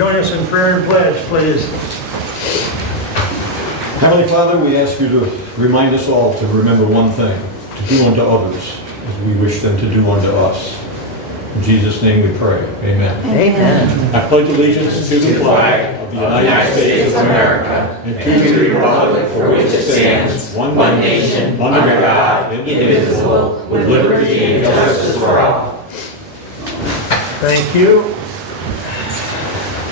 join us in prayer and pledge, please? Heavenly Father, we ask you to remind us all to remember one thing, to do unto others as we wish them to do unto us. In Jesus' name we pray. Amen. Amen. I pledge allegiance to the flag of the United States of America and to the republic for which it stands, one nation, under God, indivisible, with liberty and justice for all. Thank you.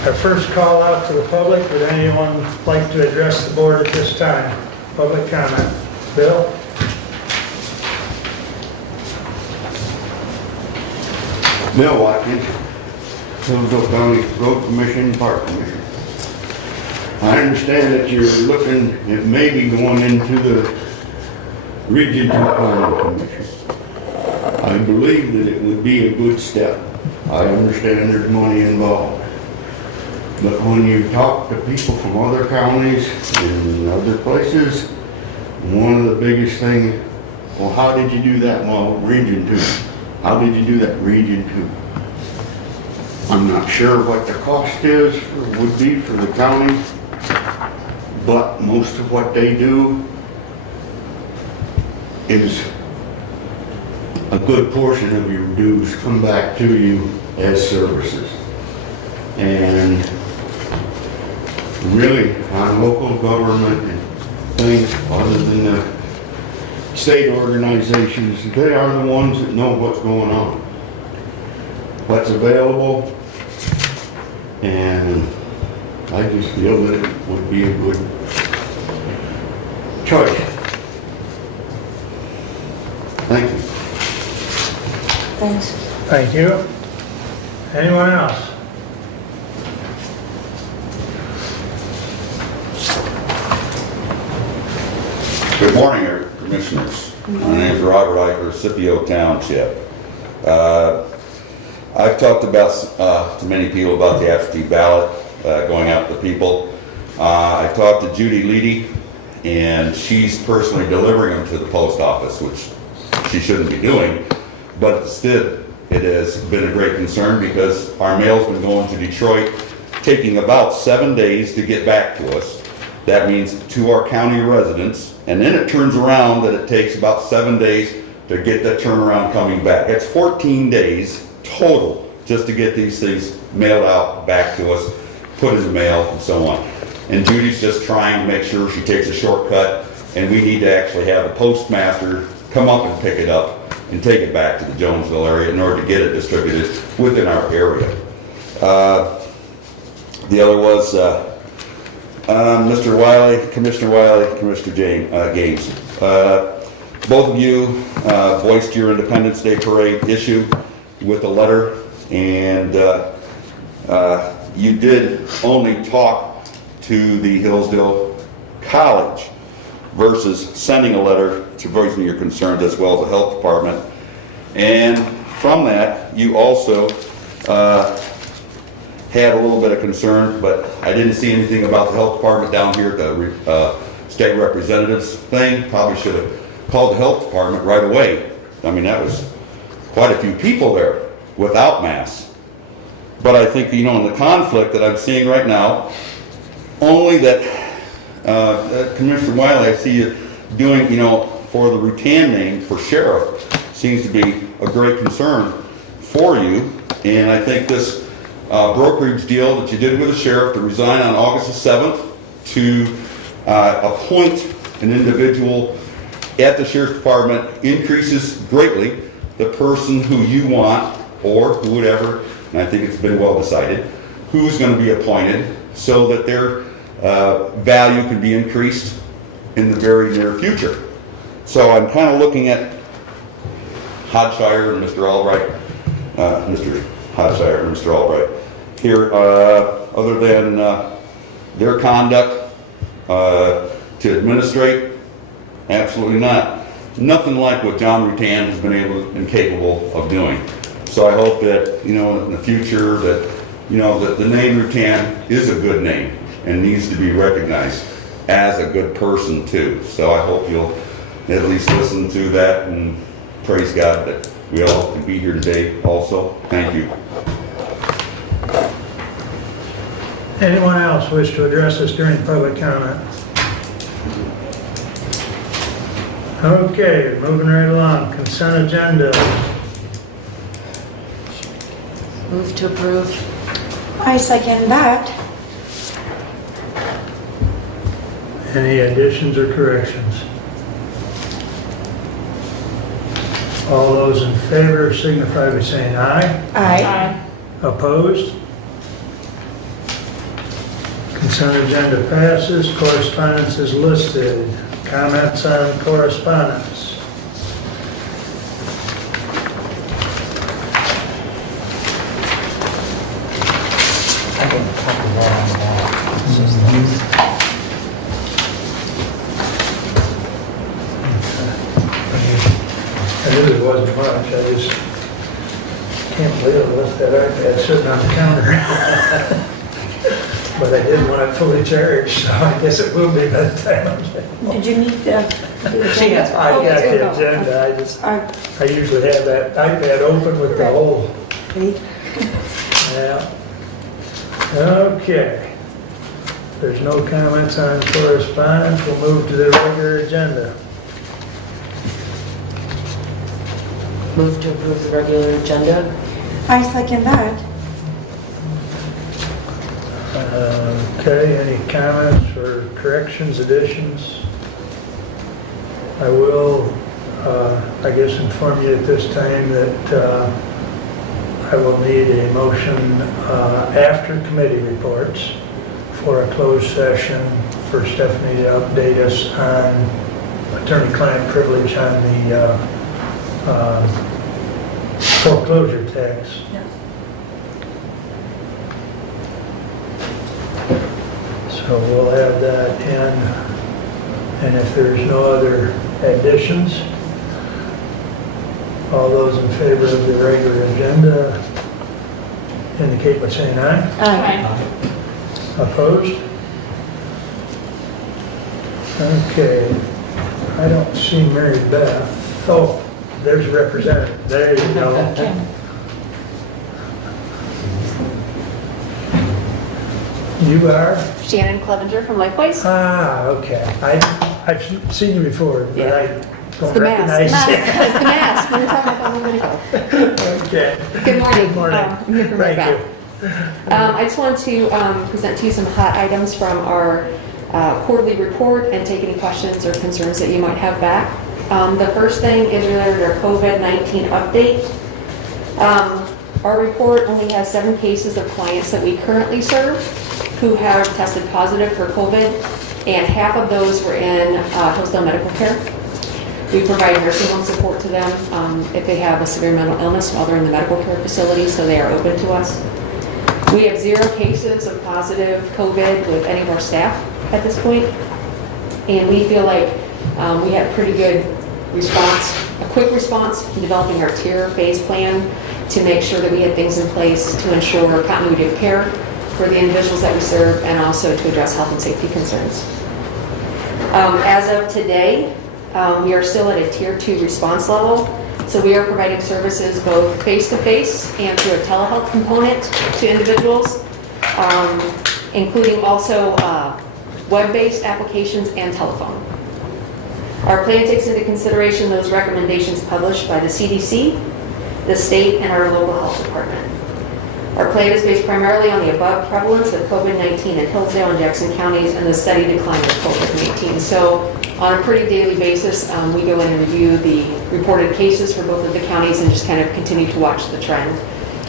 Our first call out to the public. Would anyone like to address the board at this time? Public comment. Bill? Bill Watkins, Hillsdale County Road Commission, Park Commission. I understand that you're looking at maybe going into the Region 2 Planning Commission. I believe that it would be a good step. I understand there's money involved. But when you talk to people from other counties and other places, one of the biggest things, well, how did you do that? Well, Region 2. How did you do that? Region 2. I'm not sure what the cost is, or would be for the county, but most of what they do is a good portion of your dues come back to you as services. And really, on local government and things other than the state organizations, they are the ones that know what's going on, what's available, and I just feel that it would be a good choice. Thank you. Thanks. Thank you. Anyone else? Good morning, Commissioners. My name is Robert Eichler, Scipio Township. I've talked about to many people about the absentee ballot going out to people. I've talked to Judy Leedy, and she's personally delivering them to the post office, which she shouldn't be doing, but instead it has been a great concern because our mail's been going to Detroit, taking about 7 days to get back to us. That means to our county residents, and then it turns around that it takes about 7 days to get that turnaround coming back. It's 14 days total just to get these things mailed out back to us, put in the mail, and so on. And Judy's just trying to make sure she takes a shortcut, and we need to actually have the postmaster come up and pick it up and take it back to the Jonesville area in order to get it distributed within our area. The other was Mr. Wiley, Commissioner Gaines. Both of you voiced your Independence Day Parade issue with a letter, and you did only talk to the Hillsdale College versus sending a letter to voicing your concerns as well as the health department. And from that, you also had a little bit of concern, but I didn't see anything about the health department down here at the state representatives thing. Probably should have called the health department right away. I mean, that was quite a few people there without masks. But I think, you know, in the conflict that I'm seeing right now, only that Commissioner Wiley, I see you doing, you know, for the Rutan name for sheriff seems to be a great concern for you. And I think this brokerage deal that you did with the sheriff to resign on August the 7th to appoint an individual at the sheriff's department increases greatly the person who you want or whoever, and I think it's been well decided, who's going to be appointed so that their value can be increased in the very near future. So I'm kind of looking at Hodshire and Mr. Albright, Mr. Hodshire and Mr. Albright here, other than their conduct to administrate, absolutely not. Nothing like what John Rutan has been able and capable of doing. So I hope that, you know, in the future that, you know, that the name Rutan is a good name and needs to be recognized as a good person too. So I hope you'll at least listen to that, and praise God that we all can be here today also. Thank you. Anyone else wish to address us during public comment? Okay, moving right along. Consent agenda. Move to approve. I second that. Any additions or corrections? All those in favor signify by saying aye. Aye. Opposed? Consent agenda passes. Correspondence is listed. Comments on correspondence? I didn't copy that on the wall. It's just this. I knew there wasn't much, I just can't believe I left that iPad sitting on the counter. But I did want it fully charged, so I guess it will be by the time I'm done. Did you need the agenda? I Oh, got there you the go. agenda, I just, Aye. I usually have that iPad open with the whole, Okay. yeah. Okay. There's no comments on correspondence, we'll move to the regular agenda. Move to approve the regular agenda. I second that. Okay, any comments or corrections, additions? I will, I guess, inform you at this time that I will need a motion after committee reports for a closed session for Stephanie to update us on attorney-client privilege on the foreclosure tax. So we'll have that in, and if there's no other additions, all those in favor of the regular agenda indicate by saying aye. Aye. Opposed? Okay, I don't see Mary Beth. Oh, there's a representative, there you go. You are? Shannon Clevenger from Lifeways. Ah, okay. I've seen you before, but I It's don't the mask. recognize you. It's the mask. We were talking about a moment ago. Okay. Good morning. Good morning. I'm here for my Thank back. you. I just wanted to present to you some hot items from our quarterly report and take any questions or concerns that you might have back. The first thing is related to our COVID-19 update. Our report only has 7 cases of clients that we currently serve who have tested positive for COVID, and half of those were in Hillsdale Medical Care. We provide nursing home support to them if they have a severe mental illness while they're in the medical care facility, so they are open to us. We have 0 cases of positive COVID with any of our staff at this point, and we feel like we had pretty good response, a quick response in developing our tier phase plan to make sure that we had things in place to ensure continuity of care for the individuals that we serve and also to address health and safety concerns. As of today, we are still at a tier 2 response level, so we are providing services both face-to-face and through a telehealth component to individuals, including also web-based applications and telephone. Our plan takes into consideration those recommendations published by the CDC, the state, and our local health department. Our plan is based primarily on the above prevalence of COVID-19 in Hillsdale and Jackson counties and the steady decline of COVID-19. So on a pretty daily basis, we go in and review the reported cases for both of the counties and just kind of continue to watch the trend.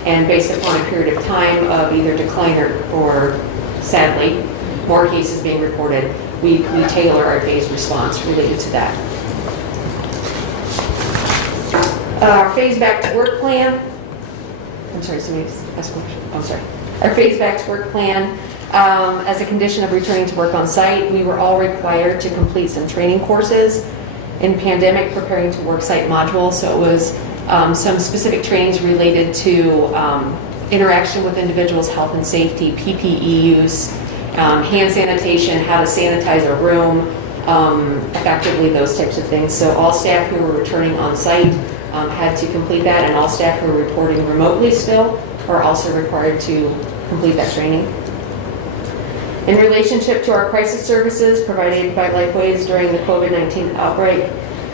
And based upon a period of time of either decline or sadly, more cases being reported, we tailor our phase response related to that. Our phase back to work plan. I'm sorry, somebody asked a question. I'm sorry. Our phase back to work plan, as a condition of returning to work on site, we were all required to complete some training courses in pandemic preparing to work site modules. So it was some specific trainings related to interaction with individuals' health and safety, PPE use, hand sanitation, how to sanitize a room, effectively those types of things. So all staff who were returning on site had to complete that, and all staff who are reporting remotely still are also required to complete that training. In relationship to our crisis services provided by Lifeways during the COVID-19 outbreak,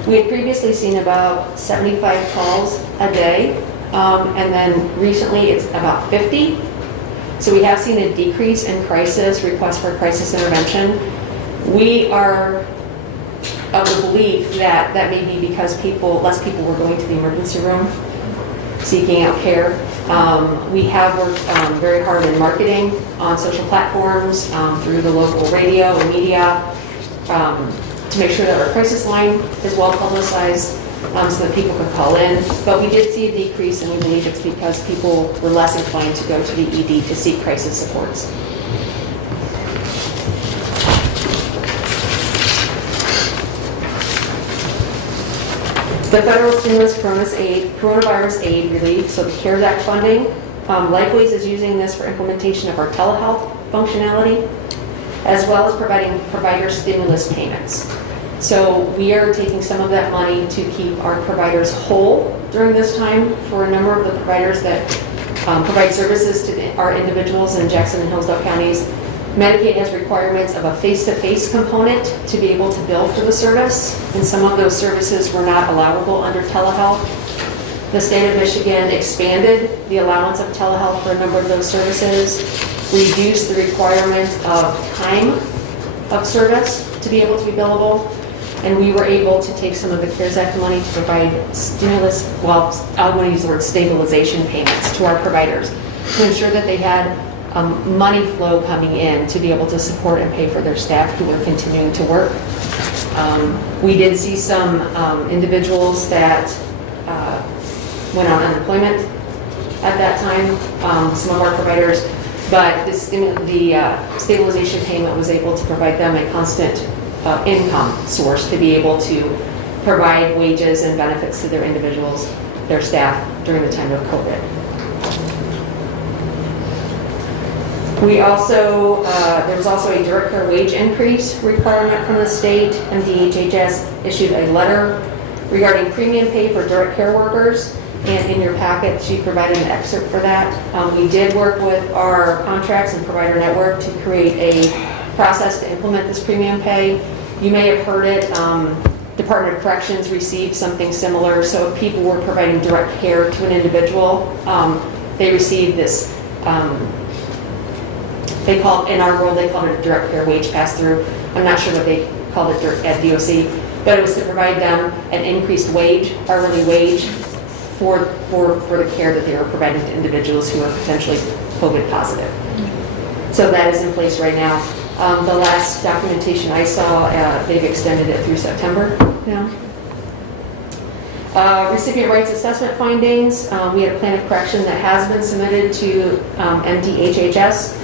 we had previously seen about 75 calls a day, and then recently it's about 50. So we have seen a decrease in crisis requests for crisis intervention. We are of the belief that that may be because less people were going to the emergency room seeking out care. We have worked very hard in marketing on social platforms, through the local radio and media, to make sure that our crisis line is well publicized, so that people could call in. But we did see a decrease, and we believe it's because people were less inclined to go to the ED to seek crisis supports. The federal stimulus coronavirus aid relief, so the CARES Act funding, Lifeways is using this for implementation of our telehealth functionality, as well as providing provider stimulus payments. So we are taking some of that money to keep our providers whole during this time. For a number of the providers that provide services to our individuals in Jackson and Hillsdale counties, Medicaid has requirements of a face-to-face component to be able to bill for the service, and some of those services were not allowable under telehealth. The state of Michigan expanded the allowance of telehealth for a number of those services, reduced the requirement of time of service to be able to be billable, and we were able to take some of the CARES Act money to provide stimulus, well, I want to use the word stabilization payments to our providers to ensure that they had money flow coming in to be able to support and pay for their staff who were continuing to work. We did see some individuals that went on unemployment at that time, some of our providers, but the stabilization payment was able to provide them a constant income source to be able to provide wages and benefits to their individuals, their staff, during the time of COVID. We also, there was also a direct care wage increase requirement from the state, and DHHS issued a letter regarding premium pay for direct care workers, and in your packet she provided an excerpt for that. We did work with our contracts and provider network to create a process to implement this premium pay. You may have heard it, Department of Corrections received something similar, so if people were providing direct care to an individual, they received this, in our world, they called it a direct care wage pass-through. I'm not sure what they called it at DOC, but it was to provide them an increased wage, hourly wage, for the care that they were providing to individuals who are potentially COVID positive. So that is in place right now. The last documentation I saw, they've extended it through September now. Recipient rights assessment findings. We had a plan of correction that has been submitted to MDHHS.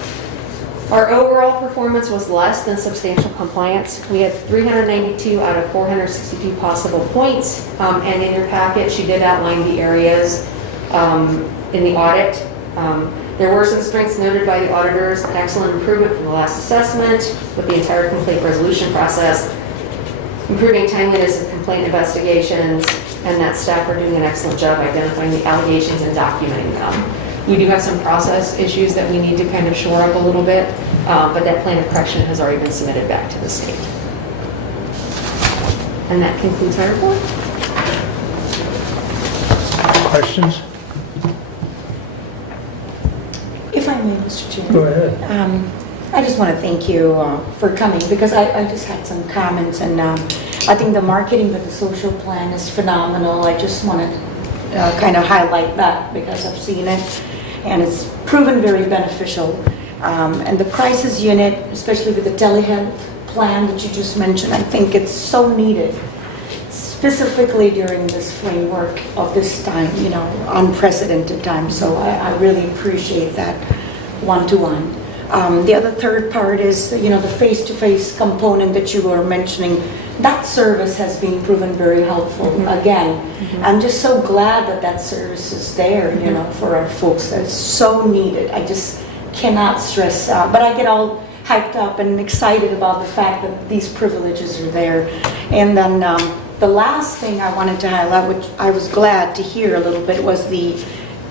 Our overall performance was less than substantial compliance. We had 392 out of 462 possible points, and in your packet, she did outline the areas in the audit. There were some strengths noted by the auditors, an excellent improvement from the last assessment with the entire complaint resolution process, improving timeliness of complaint investigations, and that staff are doing an excellent job identifying the allegations and documenting them. We do have some process issues that we need to kind of shore up a little bit, but that plan of correction has already been submitted back to the state. And that concludes my report. Questions? If I may, Mr. Chairman. Go ahead. I just want to thank you for coming, because I just had some comments, and I think the marketing of the social plan is phenomenal. I just want to kind of highlight that because I've seen it, and it's proven very beneficial. And the crisis unit, especially with the telehealth plan that you just mentioned, I think it's so needed, specifically during this framework of this time, unprecedented time. So I really appreciate that one-to-one. The other third part is, the face-to-face component that you were mentioning. That service has been proven very helpful. Again, I'm just so glad that service is there, for our folks. That's so needed. I just cannot stress out. But I get all hyped up and excited about the fact that these privileges are there. And then the last thing I wanted to highlight, which I was glad to hear a little bit, was the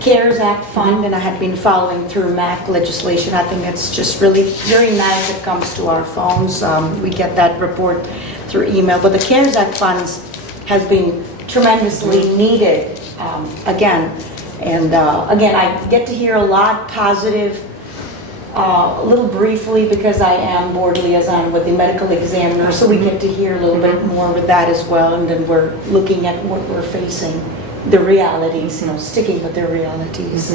CARES Act fund, and I had been following through MAC legislation. I think it's just really very nice it comes to our phones. We get that report through email. But the CARES Act funds has been tremendously needed again. And again, I get to hear a lot positive, a little briefly because I am board liaison with the medical examiner, so we get to hear a little bit more with that as well. And then we're looking at what we're facing, the realities, sticking with the realities.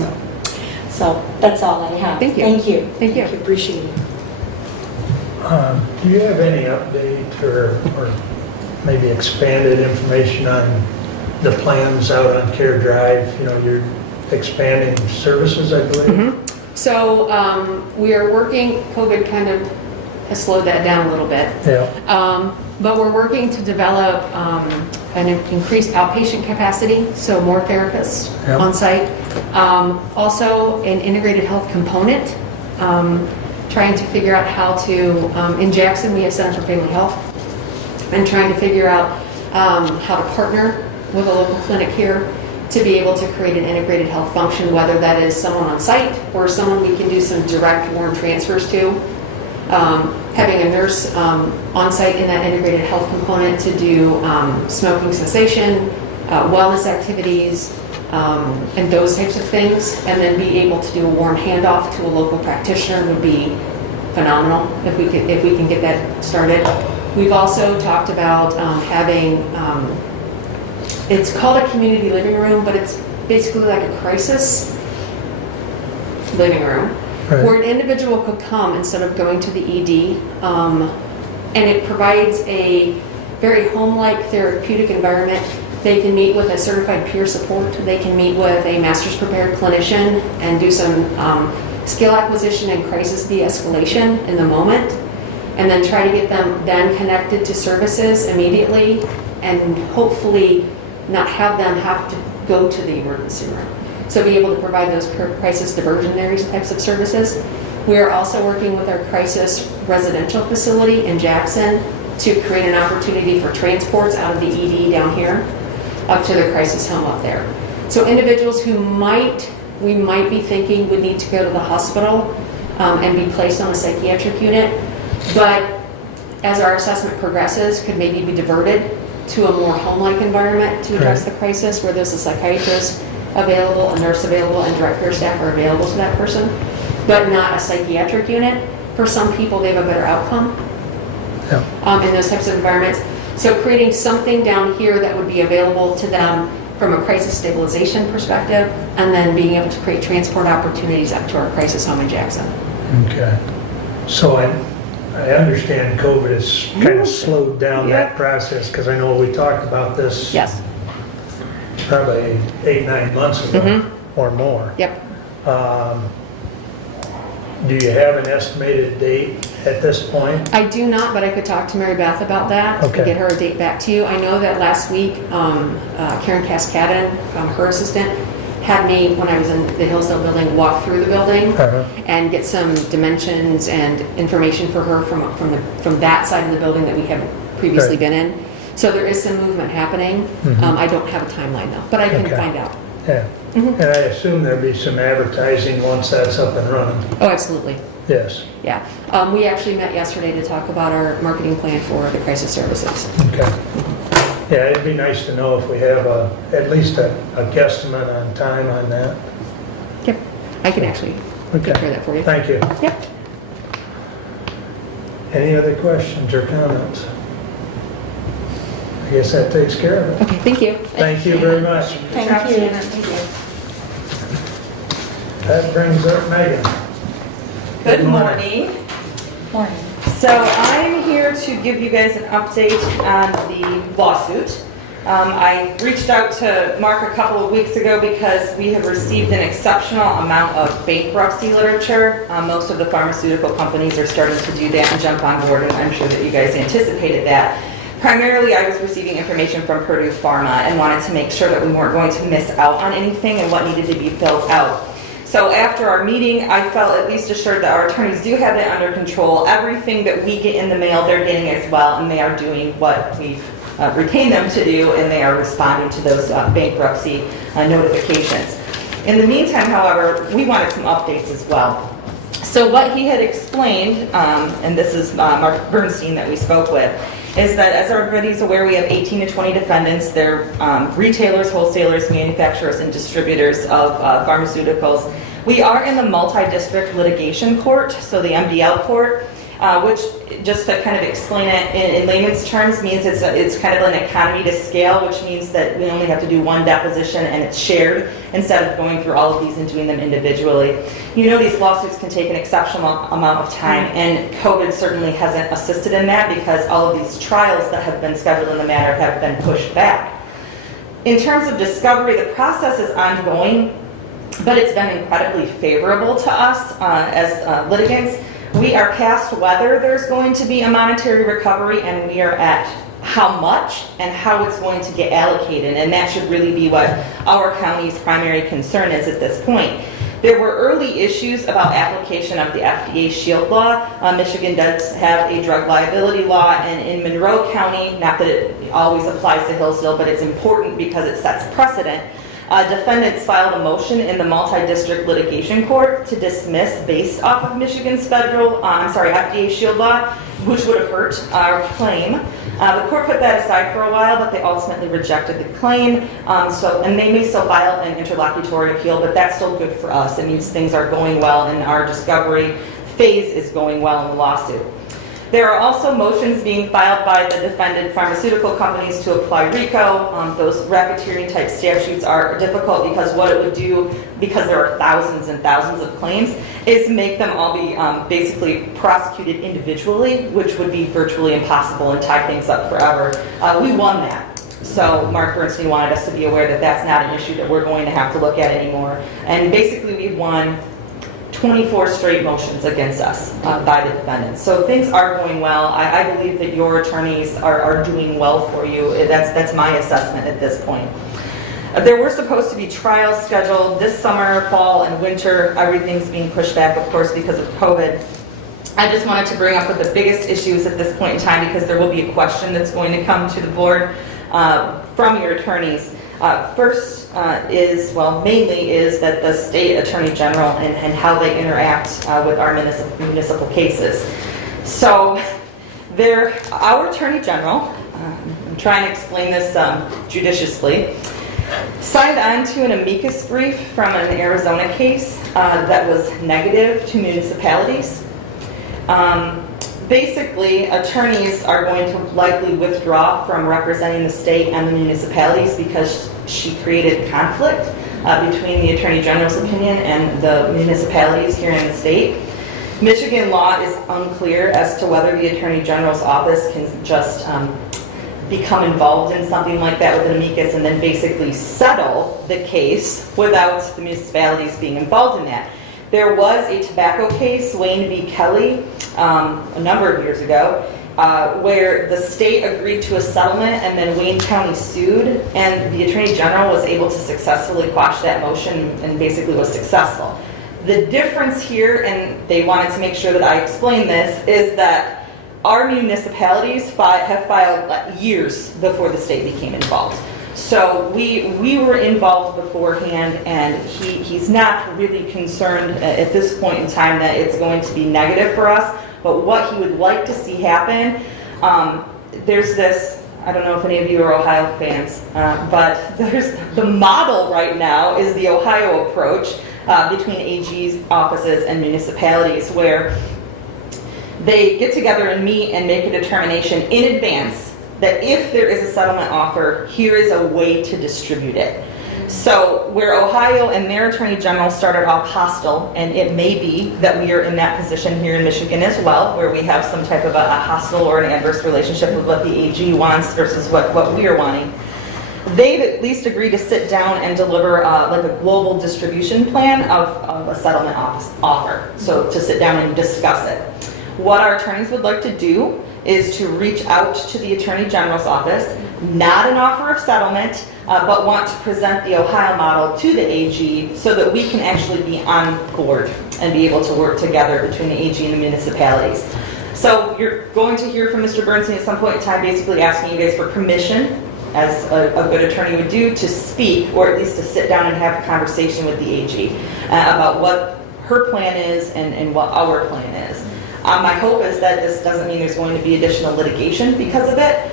So that's all I have. Thank you. Thank you. Thank you. Appreciate it. Do you have any update or maybe expanded information on the plans out on Care Drive? You're expanding services, I believe. So we are working, COVID kind of has slowed that down a little bit. Yeah. But we're working to develop an increased outpatient capacity, so more therapists Yep. on site. Also an integrated health component, trying to figure out how to, in Jackson we have Center for Family Health, and trying to figure out how to partner with a local clinic here to be able to create an integrated health function, whether that is someone on site or someone we can do some direct warm transfers to. Having a nurse on site in that integrated health component to do smoking cessation, wellness activities, and those types of things, and then be able to do a warm handoff to a local practitioner would be phenomenal if we can get that started. We've also talked about having, it's called a community living room, but it's basically like a crisis living room. Right. Where an individual could come instead of going to the ED, and it provides a very home-like therapeutic environment. They can meet with a certified peer support. They can meet with a master's prepared clinician and do some skill acquisition and crisis de-escalation in the moment, and then try to get them then connected to services immediately, and hopefully not have them have to go to the emergency room. So be able to provide those crisis diversionary types of services. We are also working with our crisis residential facility in Jackson to create an opportunity for transports out of the ED down here up to the crisis home up there. So individuals who we might be thinking would need to go to the hospital and be placed on a psychiatric unit, but as our assessment progresses, could maybe be diverted to a more home-like environment to address the crisis, where there's a psychiatrist available, a nurse available, and direct care staff are available to that person, but not a psychiatric unit. For some people, they have a better outcome in those types of environments. So creating something down here that would be available to them from a crisis stabilization perspective, and then being able to create transport opportunities up to our crisis home in Jackson. Okay. So I understand COVID has kind of slowed down that process, because I know we talked about this Yes. probably 8-9 months ago or more. Yep. Do you have an estimated date at this point? I do not, but I could talk to Mary Beth about that Okay. and get her a date back to you. I know that last week, Karen Cascadden, her assistant, had me, when I was in the Hillsdale building, walk through the building and get some dimensions and information for her from that side of the building that we have previously been in. So there is some movement happening. I don't have a timeline though, but I can find out. Yeah. And I assume there'll be some advertising once that's up and running. Oh, absolutely. Yes. Yeah. We actually met yesterday to talk about our marketing plan for the crisis services. Okay. Yeah, it'd be nice to know if we have at least a guesstimate on time on that. Yep. I can actually take care of that for you. Thank you. Yep. Any other questions or comments? I guess that takes care of it. Okay, thank you. Thank you very much. Thank you. That brings up Megan. Good morning. Morning. So I'm here to give you guys an update on the lawsuit. I reached out to Mark a couple of weeks ago because we have received an exceptional amount of bankruptcy literature. Most of the pharmaceutical companies are starting to do that and jump on board, and I'm sure that you guys anticipated that. Primarily, I was receiving information from Purdue Pharma and wanted to make sure that we weren't going to miss out on anything and what needed to be filled out. So after our meeting, I felt at least assured that our attorneys do have that under control. Everything that we get in the mail, they're getting as well, and they are doing what we've retained them to do, and they are responding to those bankruptcy notifications. In the meantime, however, we wanted some updates as well. So what he had explained, and this is Mark Bernstein that we spoke with, is that as everybody's aware, we have 18 to 20 defendants. They're retailers, wholesalers, manufacturers, and distributors of pharmaceuticals. We are in the multi-district litigation court, so the MDL court, which, just to kind of explain it in layman's terms, means it's kind of an economy to scale, which means that we only have to do one deposition and it's shared instead of going through all of these and doing them individually. You know, these lawsuits can take an exceptional amount of time, and COVID certainly hasn't assisted in that because all of these trials that have been scheduled in the matter have been pushed back. In terms of discovery, the process is ongoing, but it's been incredibly favorable to us as litigants. We are past whether there's going to be a monetary recovery, and we are at how much and how it's going to get allocated, and that should really be what our county's primary concern is at this point. There were early issues about application of the FDA shield law. Michigan does have a drug liability law, and in Monroe County, not that it always applies to Hillsdale, but it's important because it sets precedent. Defendants filed a motion in the multi-district litigation court to dismiss based off of Michigan's FDA shield law, which would have hurt our claim. The court put that aside for a while, but they ultimately rejected the claim. And they may still file an interlocutory appeal, but that's still good for us. It means things are going well and our discovery phase is going well in the lawsuit. There are also motions being filed by the defendant pharmaceutical companies to apply RICO. Those racketeering type statutes are difficult because what it would do, because there are thousands and thousands of claims, is make them all be basically prosecuted individually, which would be virtually impossible and tie things up forever. We won that. So Mark Bernstein wanted us to be aware that that's not an issue that we're going to have to look at anymore. And basically we won 24 straight motions against us by the defendants. So things are going well. I believe that your attorneys are doing well for you. That's my assessment at this point. There were supposed to be trials scheduled this summer, fall, and winter. Everything's being pushed back, of course, because of COVID. I just wanted to bring up the biggest issues at this point in time because there will be a question that's going to come to the board from your attorneys. First mainly is that the state attorney general and how they interact with our municipal cases. So our attorney general, I'm trying to explain this judiciously, signed on to an amicus brief from an Arizona case that was negative to municipalities. Basically, attorneys are going to likely withdraw from representing the state and the municipalities because she created conflict between the Attorney General's opinion and the municipalities here in the state. Michigan law is unclear as to whether the Attorney General's office can just become involved in something like that with an amicus and then basically settle the case without the municipalities being involved in that. There was a tobacco case, Wayne v. Kelly, a number of years ago, where the state agreed to a settlement and then Wayne County sued, and the Attorney General was able to successfully quash that motion and basically was successful. The difference here, and they wanted to make sure that I explain this, is that our municipalities have filed years before the state became involved. So we were involved beforehand, and he's not really concerned at this point in time that it's going to be negative for us. But what he would like to see happen, there's this, I don't know if any of you are Ohio fans, but there's the model right now is the Ohio approach between AG's offices and municipalities, where they get together and meet and make a determination in advance that if there is a settlement offer, here is a way to distribute it. So where Ohio and their Attorney General started off hostile, and it may be that we are in that position here in Michigan as well, where we have some type of a hostile or an adverse relationship with what the AG wants versus what we are wanting. They've at least agreed to sit down and deliver like a global distribution plan of a settlement offer. So to sit down and discuss it. What our attorneys would like to do is to reach out to the Attorney General's office, not an offer of settlement, but want to present the Ohio model to the AG so that we can actually be on board and be able to work together between the AG and the municipalities. So you're going to hear from Mr. Bernstein at some point in time basically asking you guys for permission as a good attorney would do, to speak, or at least to sit down and have a conversation with the AG about what her plan is and what our plan is. My hope is that this doesn't mean there's going to be additional litigation because of it,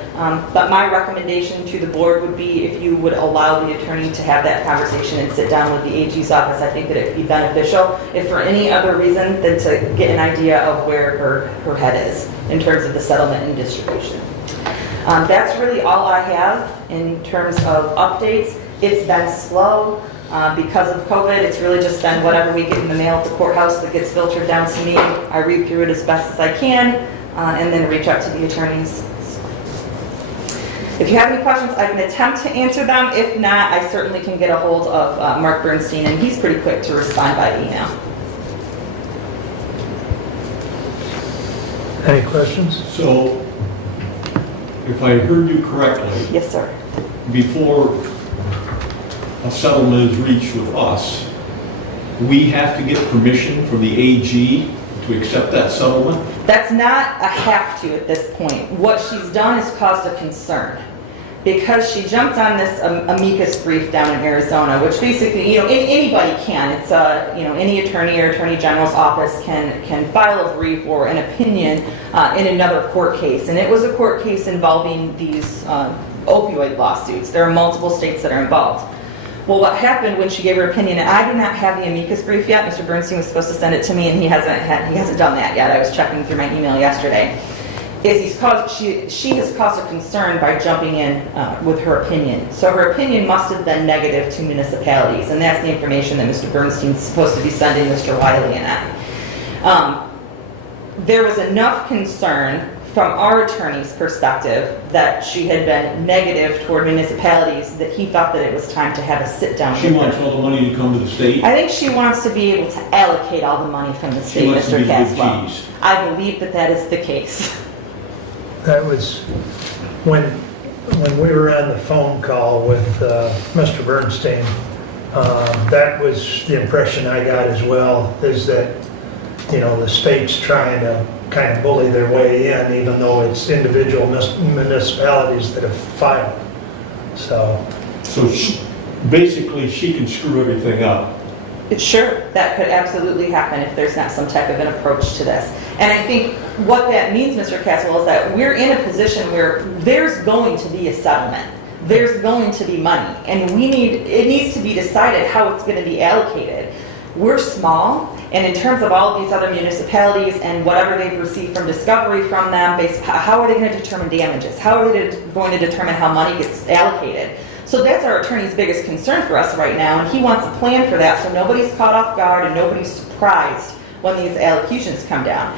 but my recommendation to the board would be if you would allow the attorney to have that conversation and sit down with the AG's office. I think that it would be beneficial, if for any other reason than to get an idea of where her head is in terms of the settlement and distribution. That's really all I have in terms of updates. It's been slow. Because of COVID, it's really just been whatever we get in the mail at the courthouse that gets filtered down to me. I read through it as best as I can, and then reach out to the attorneys. If you have any questions, I can attempt to answer them. If not, I certainly can get a hold of Mark Bernstein, and he's pretty quick to respond by email. Any questions? So, if I heard you correctly, Yes, sir. before a settlement is reached with us, we have to get permission from the AG to accept that settlement? That's not a have to at this point. What she's done is caused a concern. Because she jumped on this amicus brief down in Arizona, which basically, anybody can. It's any attorney or attorney general's office can file a brief or an opinion in another court case. And it was a court case involving these opioid lawsuits. There are multiple states that are involved. Well, what happened when she gave her opinion, and I do not have the amicus brief yet. Mr. Bernstein was supposed to send it to me, and he hasn't done that yet. I was checking through my email yesterday. She has caused a concern by jumping in with her opinion. So her opinion must have been negative to municipalities, and that's the information that Mr. Bernstein's supposed to be sending Mr. Wiley and I. There was enough concern from our attorney's perspective that she had been negative toward municipalities that he thought that it was time to have a sit-down. She wants all the money to come to the state? I think she wants to be able to allocate all the money from the state, She wants to Mr. be the good Caswell. cheese. I believe that is the case. That was when we were on the phone call with Mr. Bernstein, that was the impression I got as well, is that, the state's trying to kind of bully their way in, even though it's individual municipalities that have filed. So Basically, she can screw everything up. Sure, that could absolutely happen if there's not some type of an approach to this. And I think what that means, Mr. Caswell, is that we're in a position where there's going to be a settlement. There's going to be money. And it needs to be decided how it's going to be allocated. We're small, and in terms of all of these other municipalities and whatever they've received from discovery from them, how are they going to determine damages? How are they going to determine how money gets allocated? So that's our attorney's biggest concern for us right now, and he wants a plan for that so nobody's caught off guard and nobody's surprised when these allocations come down.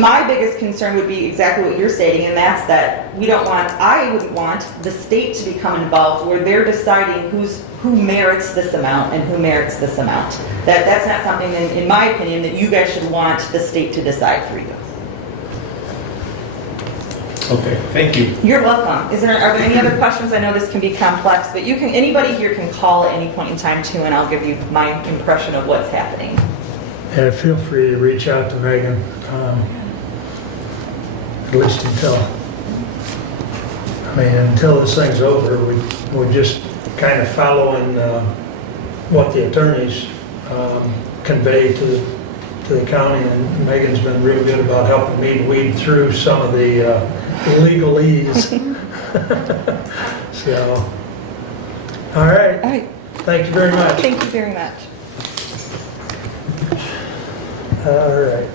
My biggest concern would be exactly what you're stating, and that's that I wouldn't want the state to become involved where they're deciding who merits this amount and who merits this amount. That's not something, in my opinion, that you guys should want the state to decide for you. Okay, thank you. You're welcome. Are there any other questions? I know this can be complex, but anybody here can call at any point in time too, and I'll give you my impression of what's happening. yeah, feel free to reach out to Megan, at least until this thing's over, we're just kind of following what the attorneys convey to the county, and Megan's been real good about helping me weed through some of the legalese. So, all right. All right. Thank you very much. Thank you very much. All right.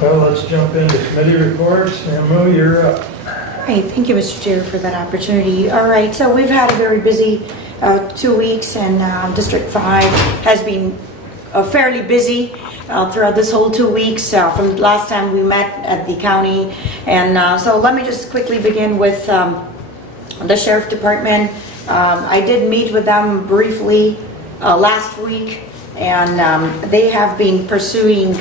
Well, let's jump into committee reports. Emu, you're up. All right, thank you, Mr. Chair, for that opportunity. All right, so we've had a very busy 2 weeks, and District 5 has been fairly busy throughout this whole 2 weeks from last time we met at the county. And so let me just quickly begin with the Sheriff Department. I did meet with them briefly last week, and they have been pursuing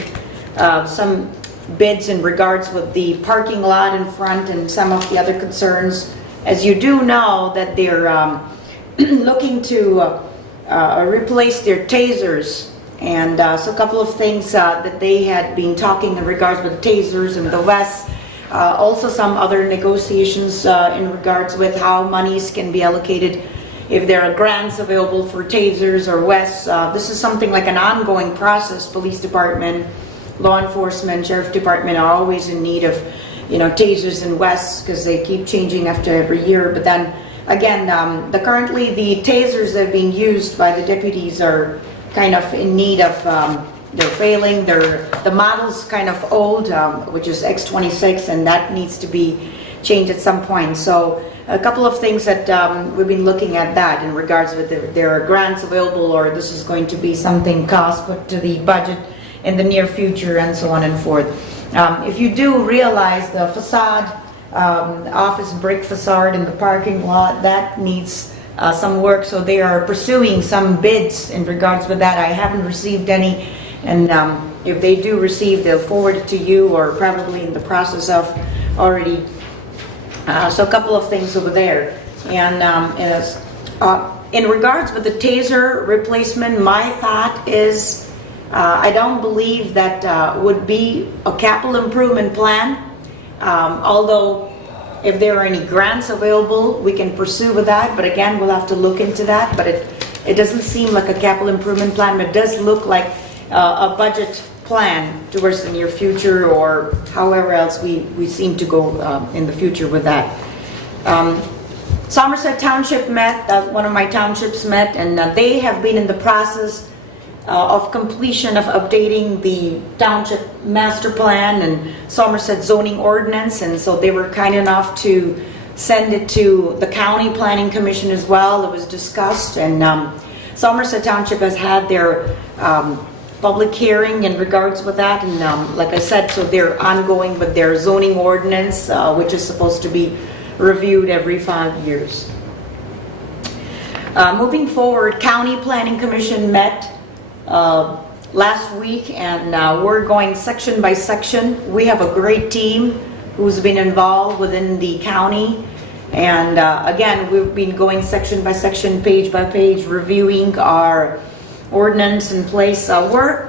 some bids in regards with the parking lot in front and some of the other concerns. As you do know, that they're looking to replace their tasers, and so a couple of things that they had been talking in regards with tasers and the vests. Also some other negotiations in regards with how monies can be allocated, if there are grants available for tasers or vests. This is something like an ongoing process. Police department, law enforcement, sheriff department are always in need of, tasers and vests because they keep changing after every year. But then again, currently the tasers that are being used by the deputies are kind of in need of, they're failing. The model's kind of old, which is X26, and that needs to be changed at some point. So a couple of things that we've been looking at that in regards with there are grants available, or this is going to be something cost put to the budget in the near future, and so on and forth. If you do realize the facade, office brick facade in the parking lot, that needs some work, so they are pursuing some bids in regards with that. I haven't received any, and if they do receive, they'll forward it to you, or probably in the process of already. So a couple of things over there. And in regards with the taser replacement, my thought is I don't believe that would be a capital improvement plan, although if there are any grants available, we can pursue with that. But again, we'll have to look into that. But it doesn't seem like a capital improvement plan, but it does look like a budget plan towards the near future, or however else we seem to go in the future with that. Somerset Township met, one of my townships met, and they have been in the process of completion of updating the township master plan and Somerset zoning ordinance, and so they were kind enough to send it to the county planning commission as well. It was discussed, and Somerset Township has had their public hearing in regards with that, and like I said, so they're ongoing with their zoning ordinance, which is supposed to be reviewed every 5 years. Moving forward, County Planning Commission met last week, and we're going section by section. We have a great team who's been involved within the county, and again, we've been going section by section, page by page, reviewing our ordinance in place. We're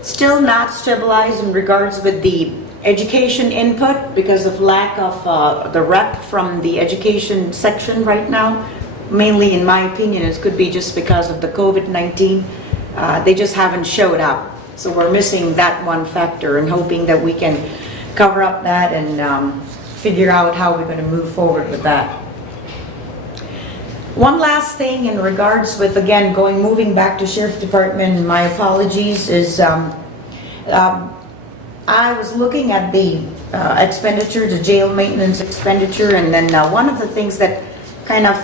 still not stabilized in regards with the education input because of lack of the rep from the education section right now. Mainly, in my opinion, it could be just because of the COVID-19. They just haven't showed up. So we're missing that one factor, and hoping that we can cover up that and figure out how we're going to move forward with that. One last thing in regards with, again, moving back to Sheriff's Department, my apologies, is I was looking at the expenditure, the jail maintenance expenditure, and then one of the things that kind of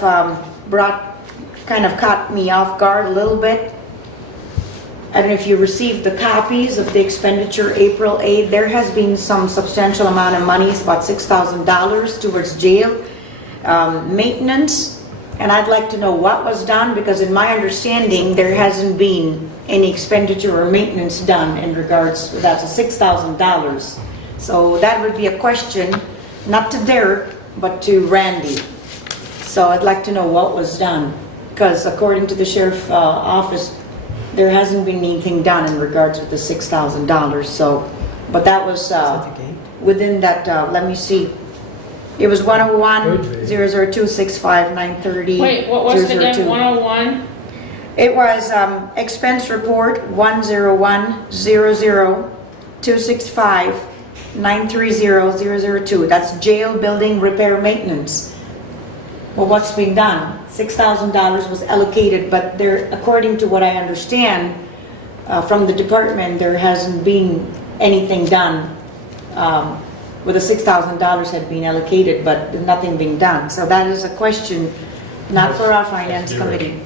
caught me off guard a little bit. I don't know if you received the copies of the expenditure April 8th. There has been some substantial amount of money, it's about $6,000 towards jail maintenance. And I'd like to know what was done, because in my understanding, there hasn't been any expenditure or maintenance done in regards to that. So $6,000. So that would be a question, not to Derek, but to Randy. So I'd like to know what was done, because according to the sheriff's office, there hasn't been anything done in regards to the $6,000. So, but that was within that. Let me see. It was 101-002-65-930. Wait, what was it again? 101? It was expense report 101-002-65-930-002. That's jail building repair maintenance. Well, what's being done? $6,000 was allocated, but there, according to what I understand from the department, there hasn't been anything done. With the $6,000 had been allocated, but nothing being done. So that is a question, not for our finance committee.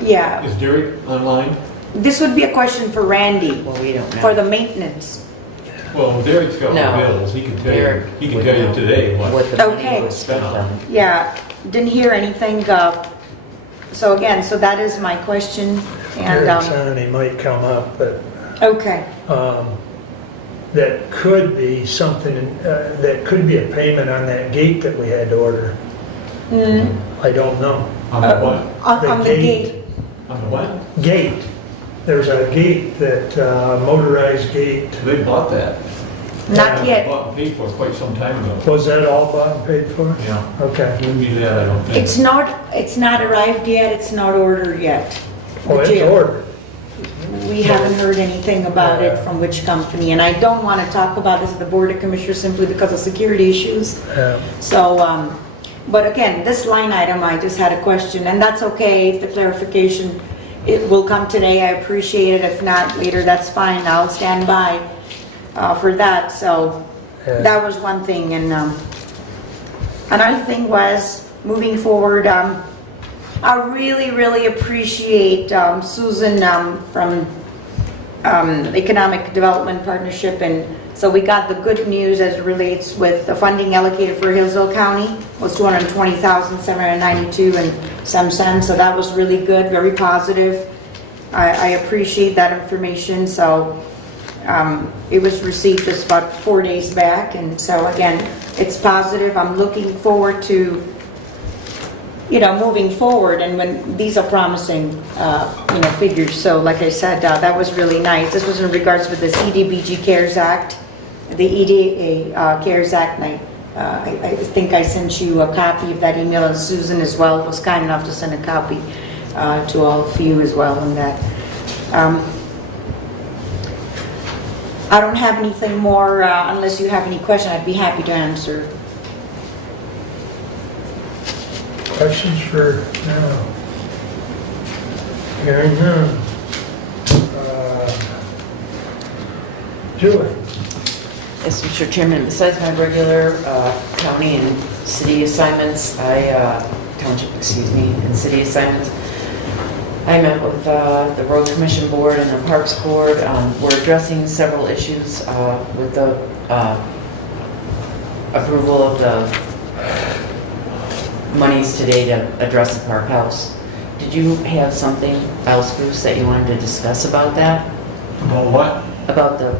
Yeah. Is Derek online? This would be a question for Randy. Well, we don't know. For the maintenance. Well, Derek's got No. the bills. He can tell Derek you. He can would tell you know today what. what the money Okay. was spent on. Yeah, didn't hear anything. So again, so that is my question. And Derek's on, he might come up, but okay. that could be something, that could be a payment on that gate that we had to order. I don't know. On the what? On the gate. On the what? Gate. There's a gate that, motorized gate. They bought that. Not yet. Bought and paid for quite some time ago. Was that all bought and paid for? Yeah. Okay. Wouldn't be that, I don't think. It's not arrived yet, it's not ordered yet. Oh, it's Jim, ordered. We haven't heard anything about it from which company, and I don't want to talk about this at the Board of Commissioners simply because of security issues. Yeah. So, but again, this line item, I just had a question, and that's okay if the clarification, it will come today, I appreciate it. If not, later, that's fine, I'll stand by for that. So, Yeah. that was one thing, and another thing was, moving forward, I really appreciate Susan from Economic Development Partnership, and so we got the good news as it relates with the funding allocated for Hillsdale County was $220,792 and some cents, so that was really good, very positive. I appreciate that information. So it was received just about 4 days back, and so again, it's positive. I'm looking forward to moving forward, and when these are promising, figures. So like I said, that was really nice. This was in regards to the CDBG CARES Act, the EDA CARES Act, and I think I sent you a copy of that email, and Susan as well was kind enough to send a copy to all of you as well on that. I don't have anything more, unless you have any question, I'd be happy to answer. Questions for now? Hearing none. Julie? Yes, Mr. Chairman, besides my regular county and city assignments, and city assignments, I met with the Road Commission Board and the Parks Board. We're addressing several issues with the approval of the monies today to address the park house. Did you have something else, Bruce, that you wanted to discuss about that? About what? About the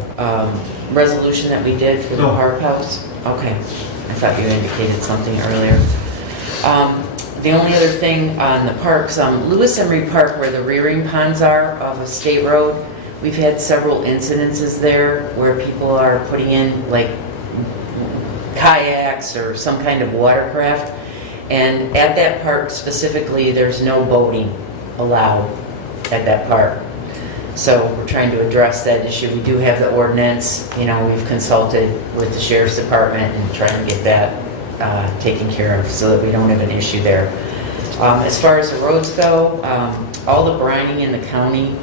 resolution that we did for the No. park house? Okay, I thought you indicated something earlier. The only other thing on the parks, Lewis Emery Park, where the rearing ponds are off of State Road, we've had several incidences there where people are putting in like kayaks or some kind of watercraft. And at that park specifically, there's no boating allowed at that park. So we're trying to address that issue. We do have the ordinance, we've consulted with the Sheriff's Department and trying to get that taken care of so that we don't have an issue there. As far as the roads go, all the brining in the county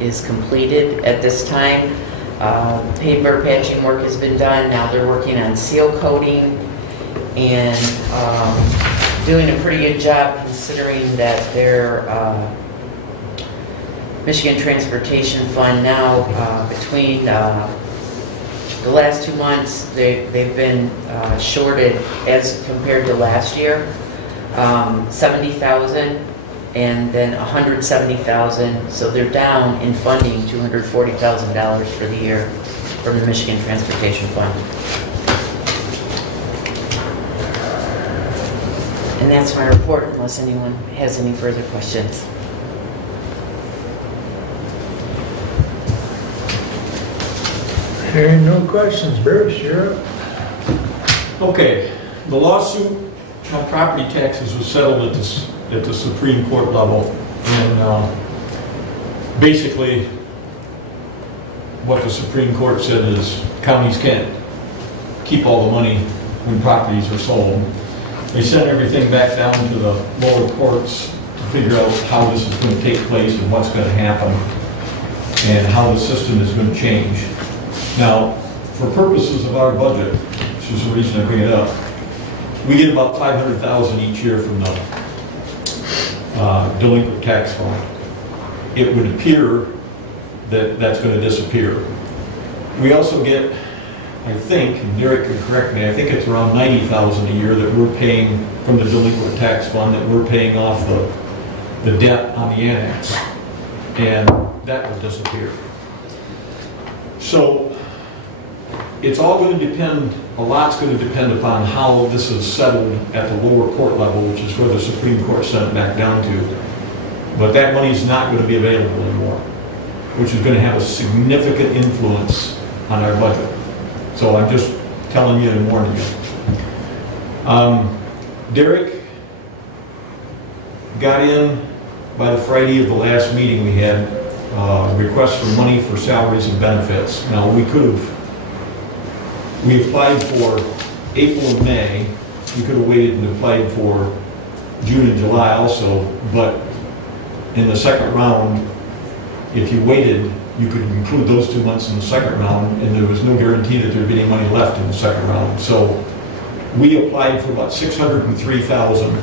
is completed at this time. Paver patching work has been done. Now they're working on seal coating and doing a pretty good job considering that their Michigan Transportation Fund now, between the last 2 months, they've been shorted as compared to last year, 70,000 and then 170,000. So they're down in funding $240,000 for the year from the Michigan Transportation Fund. And that's my report, unless anyone has any further questions. Hearing no questions. Bruce, you're up. Okay, the lawsuit on property taxes was settled at the Supreme Court level, and basically what the Supreme Court said is counties can't keep all the money when properties are sold. They sent everything back down to the lower courts to figure out how this is going to take place and what's going to happen and how the system is going to change. Now, for purposes of our budget, which is the reason I bring it up, we get about $500,000 each year from the delinquent tax fund. It would appear that that's going to disappear. We also get, I think, and Derek can correct me, I think it's around $90,000 a year that we're paying from the delinquent tax fund, that we're paying off the debt on the annex, and that will disappear. So it's all going to depend, a lot's going to depend upon how this is settled at the lower court level, which is where the Supreme Court sent it back down to. But that money is not going to be available anymore, which is going to have a significant influence on our budget. So I'm just telling you and warning you. Derek got in by the Friday of the last meeting we had, request for money for salaries and benefits. Now, we applied for April and May. We could have waited and applied for June and July also, but in the second round, if you waited, you could include those 2 months in the second round, and there was no guarantee that there'd be any money left in the second round. So we applied for about $603,000.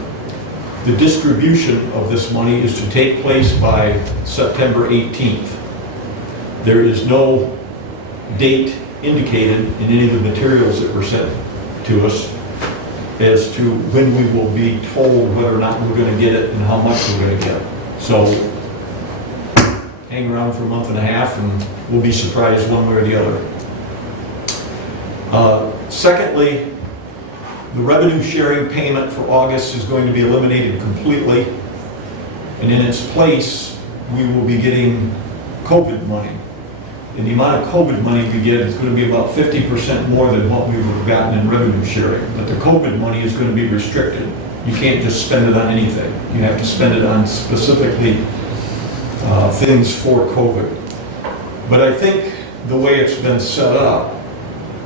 The distribution of this money is to take place by September 18th. There is no date indicated in any of the materials that were sent to us as to when we will be told whether or not we're going to get it and how much we're going to get. So hang around for a month and a half and we'll be surprised one way or the other. Secondly, the revenue sharing payment for August is going to be eliminated completely, and in its place, we will be getting COVID money. And the amount of COVID money we get is going to be about 50% more than what we would have gotten in revenue sharing. But the COVID money is going to be restricted. You can't just spend it on anything. You have to spend it on specifically things for COVID. But I think the way it's been set up,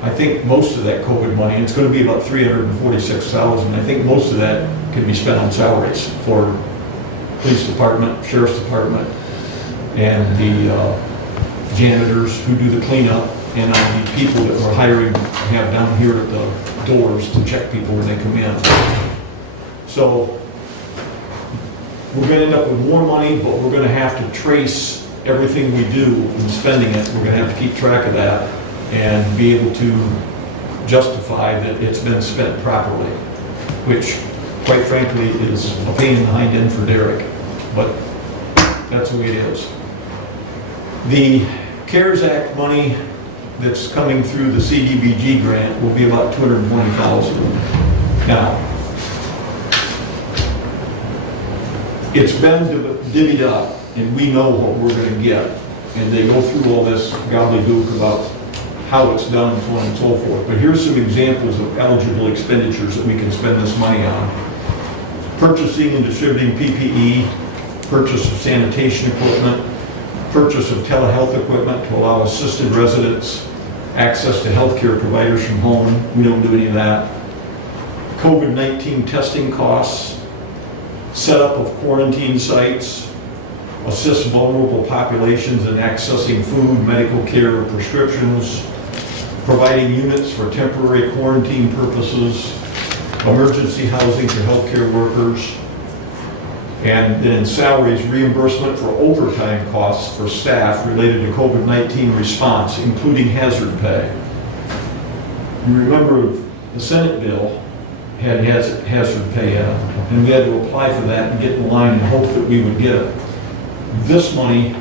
I think most of that COVID money, it's going to be about $346,000. I think most of that can be spent on salaries for police department, sheriff's department, and the janitors who do the cleanup, and on the people that we're hiring to have down here at the doors to check people when they come in. So we're going to end up with more money, but we're going to have to trace everything we do in spending it. We're going to have to keep track of that and be able to justify that it's been spent properly, which, quite frankly, is a pain in the hind end for Derek, but that's the way it is. The CARES Act money that's coming through the CDBG grant will be about $220,000. Now, it's been divvied up, and we know what we're going to get, and they go through all this gobbledygook about how it's done and so on and so forth. But here's some examples of eligible expenditures that we can spend this money on. Purchasing and distributing PPE, purchase of sanitation equipment, purchase of telehealth equipment to allow assisted residents access to healthcare providers from home. We don't do any of that. COVID-19 testing costs, setup of quarantine sites, assist vulnerable populations in accessing food, medical care, or prescriptions, providing units for temporary quarantine purposes, emergency housing for healthcare workers, and then salaries reimbursement for overtime costs for staff related to COVID-19 response, including hazard pay. You remember the Senate bill had hazard pay in it, and we had to apply for that and get in line and hope that we would get it. This money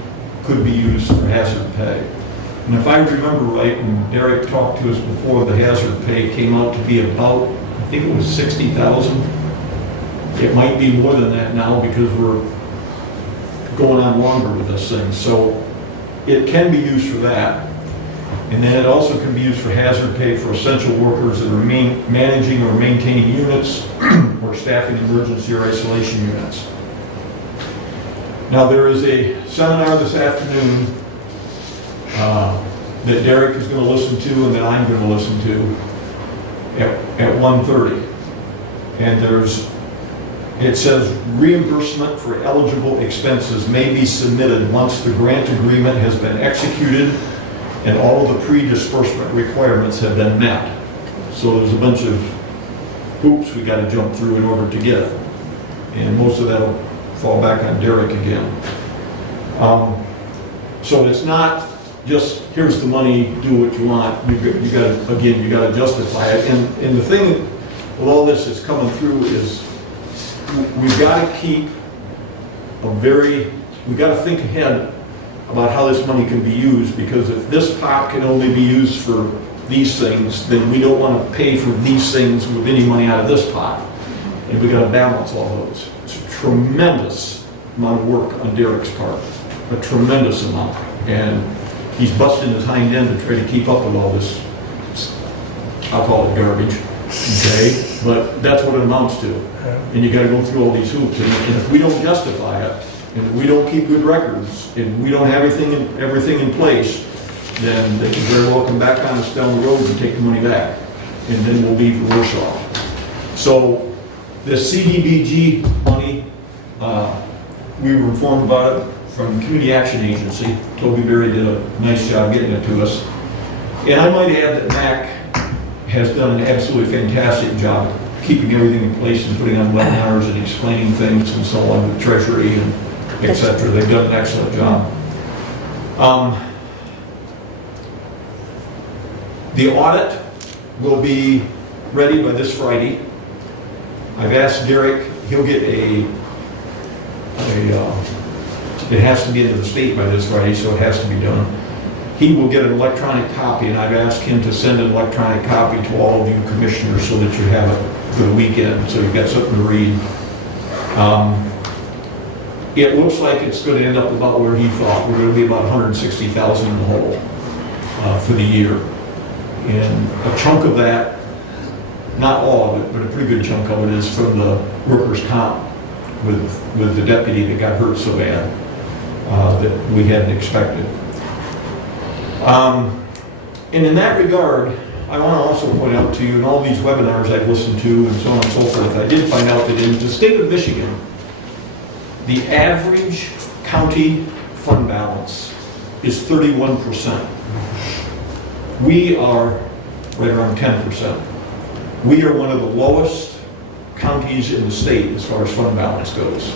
could be used for hazard pay. And if I remember right, when Derek talked to us before, the hazard pay came out to be about, I think it was $60,000. It might be more than that now because we're going on longer with this thing. So it can be used for that. And then it also can be used for hazard pay for essential workers that are managing or maintaining units or staffing emergency or isolation units. Now, there is a seminar this afternoon that Derek is going to listen to and that I'm going to listen to at 1:30. And it says reimbursement for eligible expenses may be submitted once the grant agreement has been executed and all of the pre-disbursement requirements have been met. So there's a bunch of hoops we got to jump through in order to get it. And most of that will fall back on Derek again. So it's not just, here's the money, do what you want. You got to justify it. And the thing with all this that's coming through is we've got to think ahead about how this money can be used, because if this pot can only be used for these things, then we don't want to pay for these things with any money out of this pot. And we got to balance all those. It's a tremendous amount of work on Derek's part, a tremendous amount. And he's busting his hind end to try to keep up with all this I'll call it garbage, okay? But that's what it amounts to. And you gotta go through all these hoops. And if we don't justify it, and if we don't keep good records, and we don't have everything in place, then they can very well come back on us down the road and take the money back. And then we'll be even worse off. So the CDBG money, we were informed about it from the Community Action Agency. Toby Berry did a nice job getting it to us. And I might add that MAC has done an absolutely fantastic job keeping everything in place and putting on webinars and explaining things and so on with Treasury and et cetera. They've done an excellent job. The audit will be ready by this Friday. I've asked Derek, he'll get it has to get to the state by this Friday, so it has to be done. He will get an electronic copy, and I've asked him to send an electronic copy to all of you commissioners so that you have it for the weekend, so you've got something to read. It looks like it's going to end up about where he thought. We're going to be about 160,000 in the hole for the year. And a chunk of that, not all of it, but a pretty good chunk of it is from the workers' comp with the deputy that got hurt so bad that we hadn't expected. And in that regard, I want to also point out to you, in all these webinars I've listened to and so on and so forth, I did find out that in the state of Michigan, the average county fund balance is 31%. We are right around 10%. We are one of the lowest counties in the state as far as fund balance goes.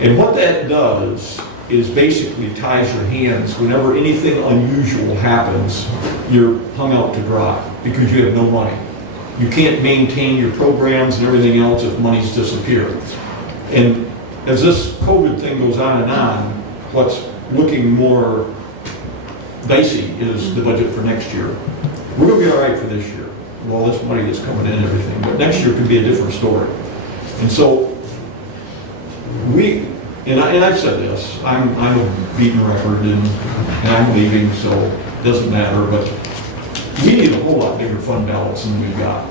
And what that does is basically ties your hands. Whenever anything unusual happens, you're hung out to dry because you have no money. You can't maintain your programs and everything else if money's disappeared. And as this COVID thing goes on and on, what's looking more dicey is the budget for next year. We're going to be all right for this year, with all this money that's coming in and everything, but next year could be a different story. And so I've said this, I'm a beaten record and I'm leaving, so it doesn't matter, but we need a whole lot bigger fund balance than we've got.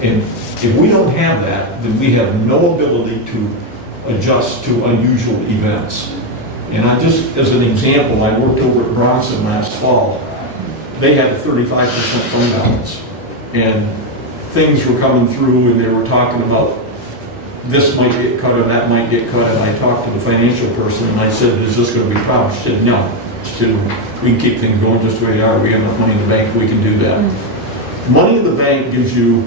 And if we don't have that, then we have no ability to adjust to unusual events. And I just, as an example, I worked over at Bronson last fall. They had a 35% fund balance. And things were coming through and they were talking about this might get cut or that might get cut. And I talked to the financial person and I said, is this going to be a problem? She said, no. She said, we can keep things going just the way they are. We have enough money in the bank, we can do that. Money in the bank gives you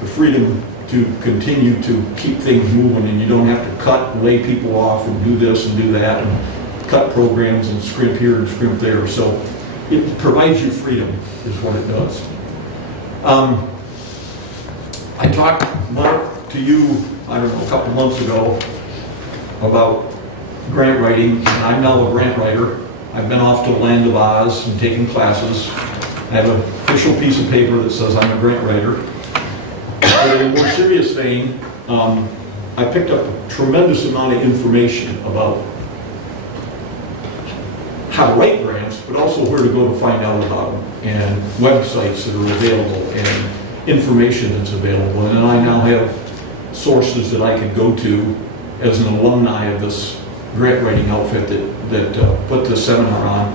the freedom to continue to keep things moving, and you don't have to cut, lay people off, and do this and do that, and cut programs and scrimp here and scrimp there. So it provides you freedom, is what it does. I talked, Mark, to you, I don't know, a couple months ago about grant writing, and I'm now a grant writer. I've been off to the Land of Oz and taken classes. I have an official piece of paper that says I'm a grant writer. But in a more serious vein, I picked up a tremendous amount of information about how to write grants, but also where to go to find out about them, and websites that are available, and information that's available. And I now have sources that I can go to as an alumni of this grant writing outfit that put this seminar on.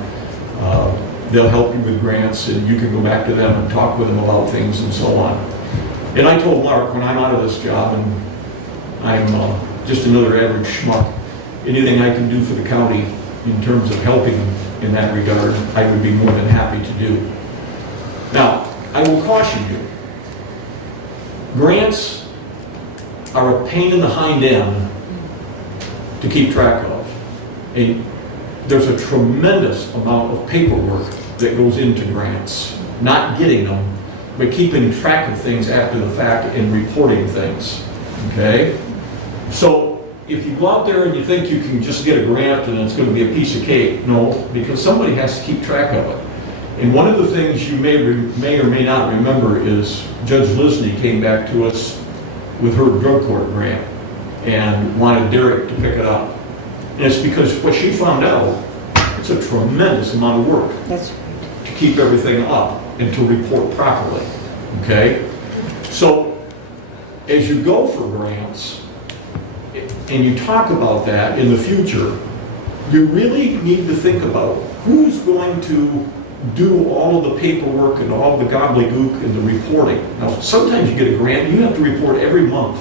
They'll help you with grants, and you can go back to them and talk with them about things and so on. And I told Mark, when I'm out of this job and I'm just another average schmuck, anything I can do for the county in terms of helping in that regard, I would be more than happy to do. Now, I will caution you, grants are a pain in the hind end to keep track of. And there's a tremendous amount of paperwork that goes into grants, not getting them, but keeping track of things after the fact and reporting things, okay? So if you go out there and you think you can just get a grant and it's going to be a piece of cake, no, because somebody has to keep track of it. And one of the things you may or may not remember is Judge Lisney came back to us with her drug court grant and wanted Derek to pick it up. And it's because what she found out, it's a tremendous amount of work That's to keep everything up and to report properly. okay? So as you go for grants, and you talk about that in the future, you really need to think about who's going to do all of the paperwork and all the gobbledygook and the reporting. Now, sometimes you get a grant, you have to report every month.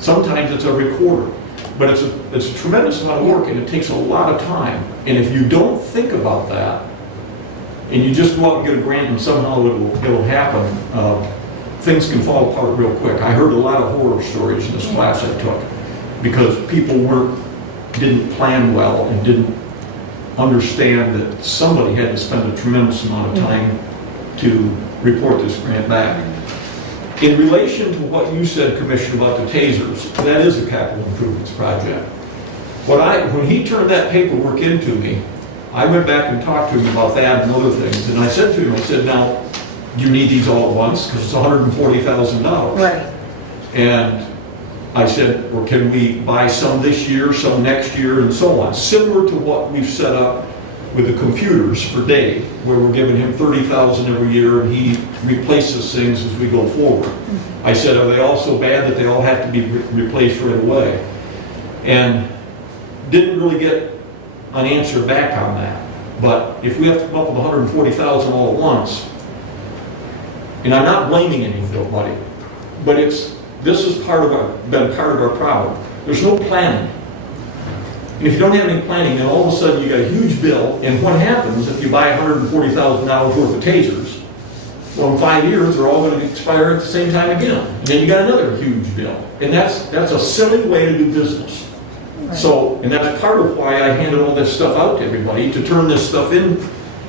Sometimes it's every quarter. But it's a tremendous amount of work, and it takes a lot of time. And if you don't think about that, and you just go out and get a grant and somehow it'll happen, things can fall apart real quick. I heard a lot of horror stories in this class I took, because people didn't plan well and didn't understand that somebody had to spend a tremendous amount of time to report this grant back. In relation to what you said, Commissioner, about the tasers, that is a capital improvements project. When he turned that paperwork into me, I went back and talked to him about that and other things, and I said to him, I said, now, do you need these all at once? Because it's $140,000. Right. And I said, or can we buy some this year, some next year, and so on, similar to what we've set up with the computers for Dave, where we're giving him $30,000 every year, and he replaces things as we go forward. I said, are they all so bad that they all have to be replaced right away? And didn't really get an answer back on that. But if we have to come up with $140,000 all at once, and I'm not blaming anybody, but this has been part of our problem. There's no planning. And if you don't have any planning, then all of a sudden you got a huge bill, and what happens if you buy $140,000 worth of tasers? Well, in 5 years, they're all going to expire at the same time again. And then you got another huge bill. And that's a silly way to do business. So, and that's part of why I handed all this stuff out to everybody, to turn this stuff in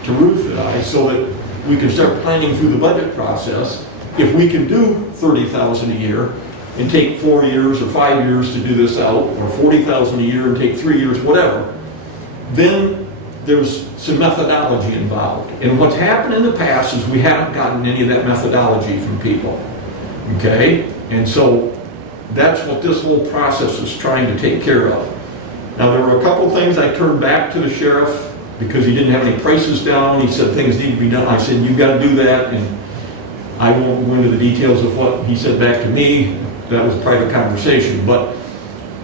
to Ruth and I, so that we can start planning through the budget process. If we can do $30,000 a year and take 4 years or 5 years to do this out, or $40,000 a year and take 3 years, whatever, then there's some methodology involved. And what's happened in the past is we haven't gotten any of that methodology from people, okay? And so that's what this whole process is trying to take care of. Now, there were a couple things I turned back to the sheriff because he didn't have any prices down. He said things need to be done. I said, you've got to do that, and I won't go into the details of what he said back to me. That was a private conversation. But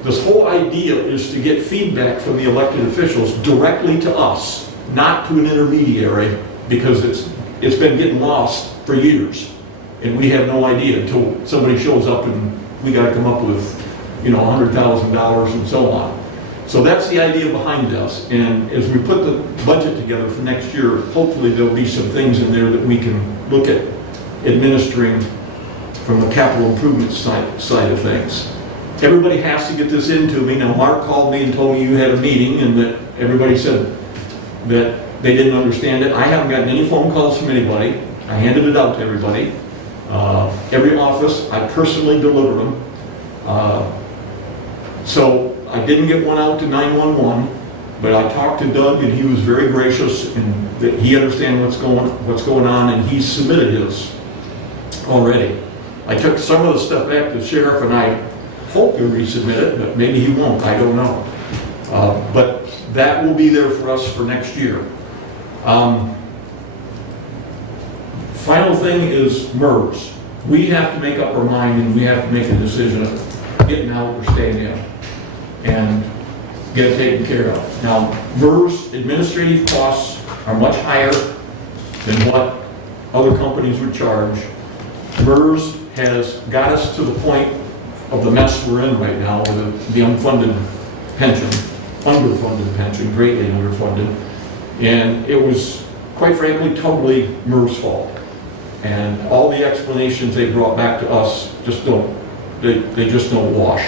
this whole idea is to get feedback from the elected officials directly to us, not to an intermediary, because it's been getting lost for years. And we have no idea until somebody shows up and we got to come up with, $100,000 and so on. So that's the idea behind this. And as we put the budget together for next year, hopefully there'll be some things in there that we can look at administering from the capital improvement side of things. Everybody has to get this into me. Now, Mark called me and told me you had a meeting and that everybody said that they didn't understand it. I haven't gotten any phone calls from anybody. I handed it out to everybody. Every office, I personally delivered them. So I didn't get one out to 911, but I talked to Doug and he was very gracious and that he understands what's going on, and he's submitted his already. I took some of the stuff back to the sheriff and I hope he'll resubmit it, but maybe he won't, I don't know. But that will be there for us for next year. Final thing is MERS. We have to make up our mind and we have to make a decision of getting out or staying in and get it taken care of. Now, MERS administrative costs are much higher than what other companies would charge. MERS has got us to the point of the mess we're in right now with the unfunded pension, underfunded pension, greatly underfunded. And it was, quite frankly, totally MERS' fault. And all the explanations they brought back to us just don't, they just don't wash.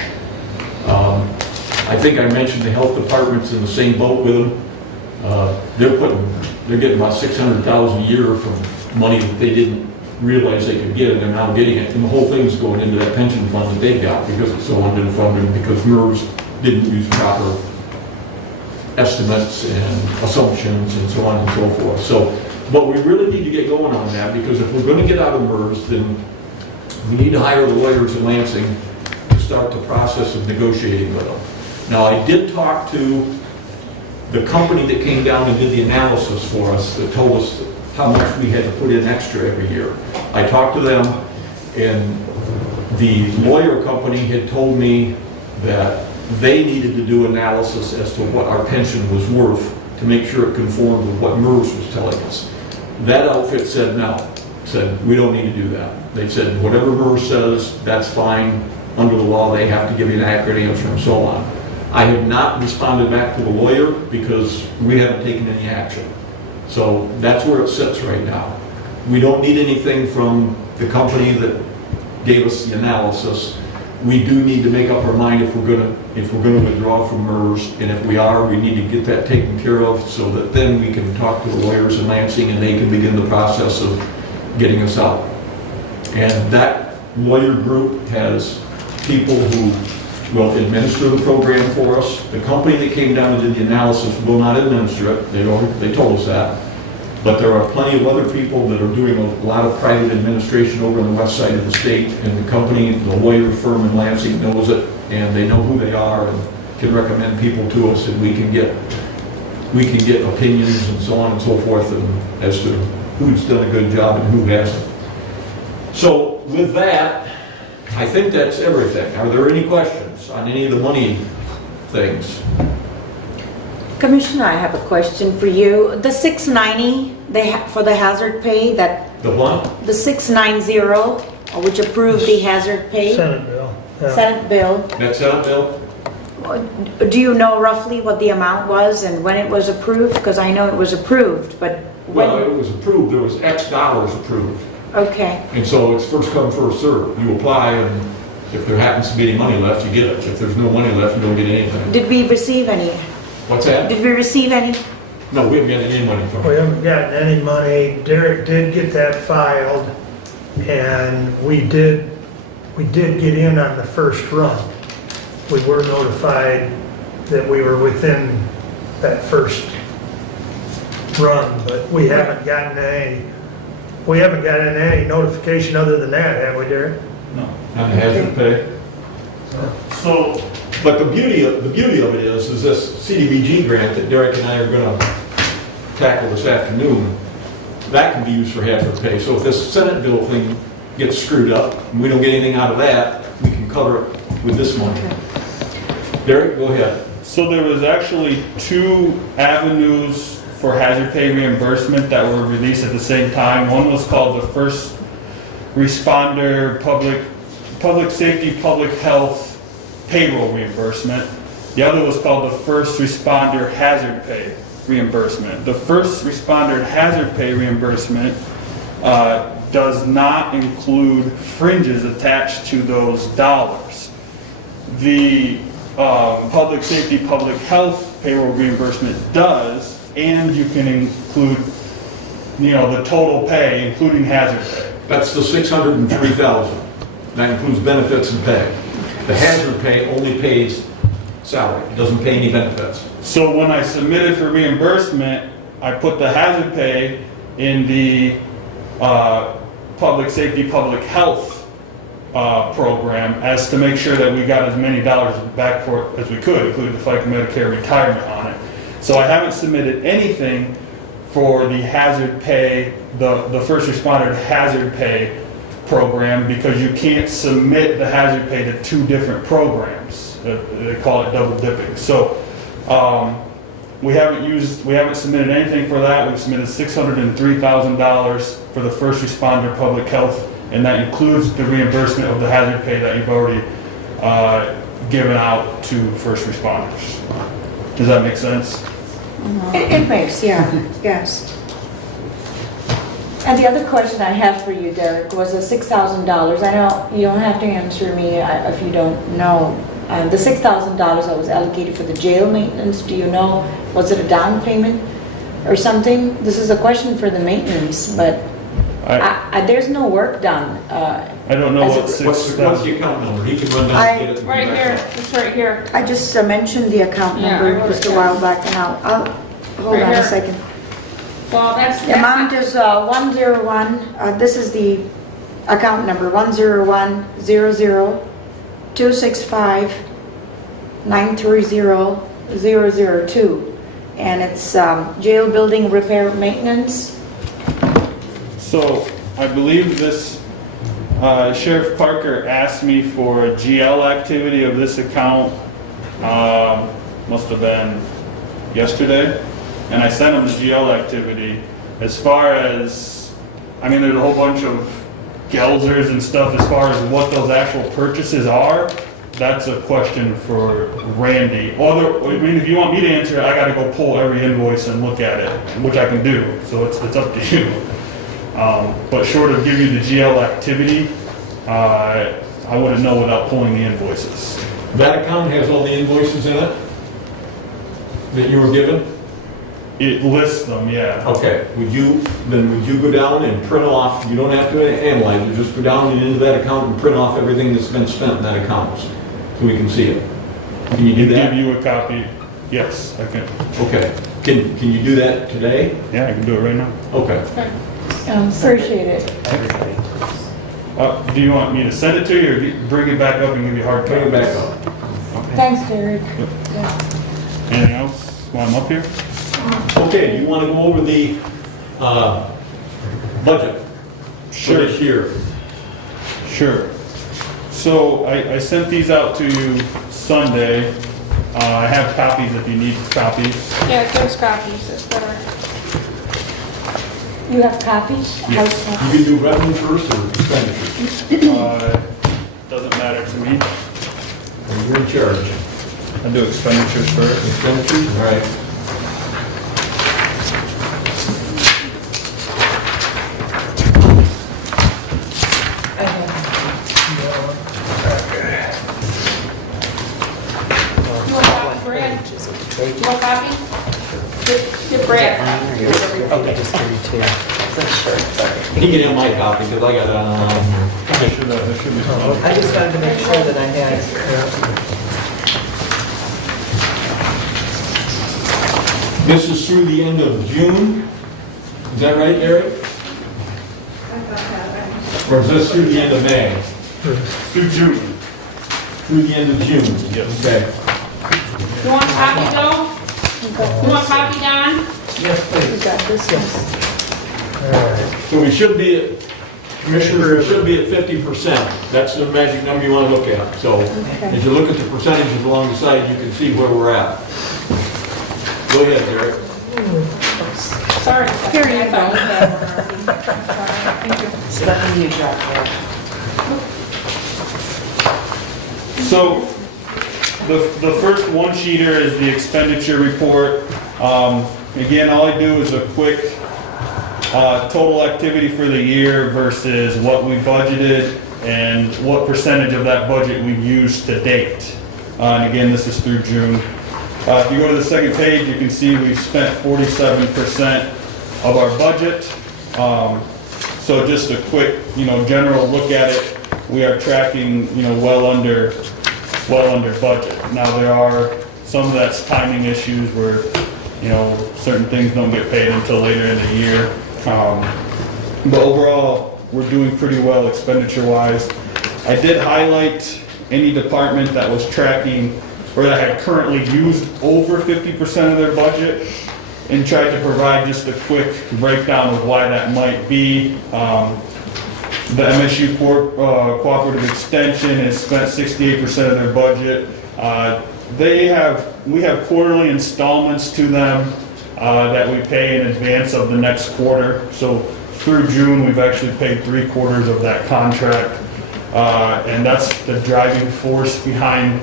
I think I mentioned the health department's in the same boat with them. They're getting about $600,000 a year from money that they didn't realize they could get, and they're now getting it. And the whole thing's going into that pension fund that they got because it's so underfunded, because MERS didn't use proper estimates and assumptions and so on and so forth. So, but we really need to get going on that, because if we're going to get out of MERS, then we need to hire the lawyers in Lansing to start the process of negotiating with them. Now, I did talk to the company that came down and did the analysis for us, that told us how much we had to put in extra every year. I talked to them, and the lawyer company had told me that they needed to do analysis as to what our pension was worth to make sure it conformed with what MERS was telling us. That outfit said no, said we don't need to do that. They said whatever MERS says, that's fine. Under the law, they have to give you an accurate answer and so on. I have not responded back to the lawyer because we haven't taken any action. So that's where it sits right now. We don't need anything from the company that gave us the analysis. We do need to make up our mind if we're gonna withdraw from MERS, and if we are, we need to get that taken care of so that then we can talk to the lawyers in Lansing and they can begin the process of getting us out. And that lawyer group has people who will administer the program for us. The company that came down and did the analysis will not administer it. They told us that. But there are plenty of other people that are doing a lot of private administration over on the west side of the state, and the company, the lawyer firm in Lansing knows it, and they know who they are and can recommend people to us, and we can get opinions and so on and so forth and as to who's done a good job and who hasn't. So with that, I think that's everything. Are there any questions on any of the money things? Commissioner, I have a question for you. The 690 for the hazard pay, that The what? the 690, which approved the hazard pay, Senate bill. Yeah. Senate bill. That Senate bill? Do you know roughly what the amount was and when it was approved? Because I know it was approved, but when? Well, it was approved, there was X dollars approved. Okay. And so it's first come, first served. You apply, and if there happens to be any money left, you get it. If there's no money left, you don't get anything. Did we receive any? What's that? Did we receive any? No, we haven't gotten any money from We it. haven't gotten any money. Derek did get that filed, and we did get in on the first run. We were notified that we were within that first run, but we haven't gotten any notification other than that, have we, Derek? On the hazard pay. So, But the beauty of it is this CDBG grant that Derek and I are gonna tackle this afternoon, that can be used for hazard pay. So if this Senate bill thing gets screwed up, and we don't get anything out of that, we can cover it with this money. Derek, go ahead. so there was actually 2 avenues for hazard pay reimbursement that were released at the same time. One was called the First Responder Public Safety, Public Health Payroll Reimbursement. The other was called the First Responder Hazard Pay Reimbursement. The First Responder Hazard Pay Reimbursement does not include fringes attached to those dollars. The Public Safety, Public Health Payroll Reimbursement does, and you can include, the total pay, including hazard pay. That's the $603,000. That includes benefits and pay. The hazard pay only pays salary. It doesn't pay any benefits. So when I submitted for reimbursement, I put the hazard pay in the Public Safety, Public Health program as to make sure that we got as many dollars back for it as we could, including the FICA Medicare retirement on it. So I haven't submitted anything for the hazard pay, the first responder hazard pay program, because you can't submit the hazard pay to 2 different programs. They call it double dipping. So we haven't submitted anything for that. We've submitted $603,000 for the first responder public health, and that includes the reimbursement of the hazard pay that you've already given out to first responders. Does that make sense? It makes, yeah, yes. And the other question I have for you, Derek, was the $6,000. I know you don't have to answer me if you don't know. The $6,000 that was allocated for the jail maintenance, do you know, was it a down payment or something? This is a question for the maintenance, but there's no work done. I don't know what What's the account number? He can run down and get it. Right here, it's right here. I just mentioned the account Yeah, number I wrote just it a while back, and I'll hold Right on here. a second. Well, that's. The amount is 101, this is the account number, 101-00-265-930-002. And it's jail building repair maintenance. So I believe this, Sheriff Parker asked me for a GL activity of this account, must have been yesterday, and I sent him the GL activity. As far as, I mean, there's a whole bunch of Gelzers and stuff as far as what those actual purchases are. That's a question for Randy. I mean, if you want me to answer it, I gotta go pull every invoice and look at it, which I can do, so it's up to you. But short of giving you the GL activity, I wouldn't know without pulling the invoices. That account has all the invoices in it that you were given? It lists them, yeah. Okay, would you go down and print off, you don't have to analyze it, just go down and into that account and print off everything that's been spent in that account, so we can see it. Can you do that? Give you a copy. Yes, I can. Okay, can you do that today? Yeah, I can do it right now. Okay. Appreciate it. Do you want me to send it to you or bring it back up and give you a hard copy? Bring it back up. Thanks, Derek. Anything else while I'm up here? Okay, you want to go over the budget for this year? Sure. So I sent these out to you Sunday. I have copies if you need copies. Yeah, there's copies, it's better. You have copies? House You copies? can do revenue first or expenditures? Doesn't matter to me. You're in charge. I'll do expenditures first. Expenditures, all right. You want a copy, Brad? You want a copy? Get Brad. Okay, just 32. Sure, sorry. He can have my copy because I got it online here. I should be. I just wanted to make sure that I had. This is through the end of June. Is that right, Derek? Or is this through the end of May? Through June. Through the end of June? Yes. Okay. You want a copy, Joe? You want a copy, Don? Yes, You please. got this one. All right. So we should be at, Commissioners, we should be at 50%. That's the magic number you want to look at. So as you look at the percentages along the side, you can see where we're at. Go ahead, Derek. Sorry. Here you go. Stephanie, you dropped that. So the first one-sheeter is the expenditure report. Again, all I do is a quick total activity for the year versus what we budgeted and what percentage of that budget we've used to date. And again, this is through June. If you go to the second page, you can see we've spent 47% of our budget. So just a quick, general look at it, we are tracking, well under budget. Now there are some of that's timing issues where, certain things don't get paid until later in the year. But overall, we're doing pretty well expenditure-wise. I did highlight any department that was tracking or that had currently used over 50% of their budget and tried to provide just a quick breakdown of why that might be. The MSU Cooperative Extension has spent 68% of their budget. We have quarterly installments to them that we pay in advance of the next quarter. So through June, we've actually paid 3/4 of that contract. And that's the driving force behind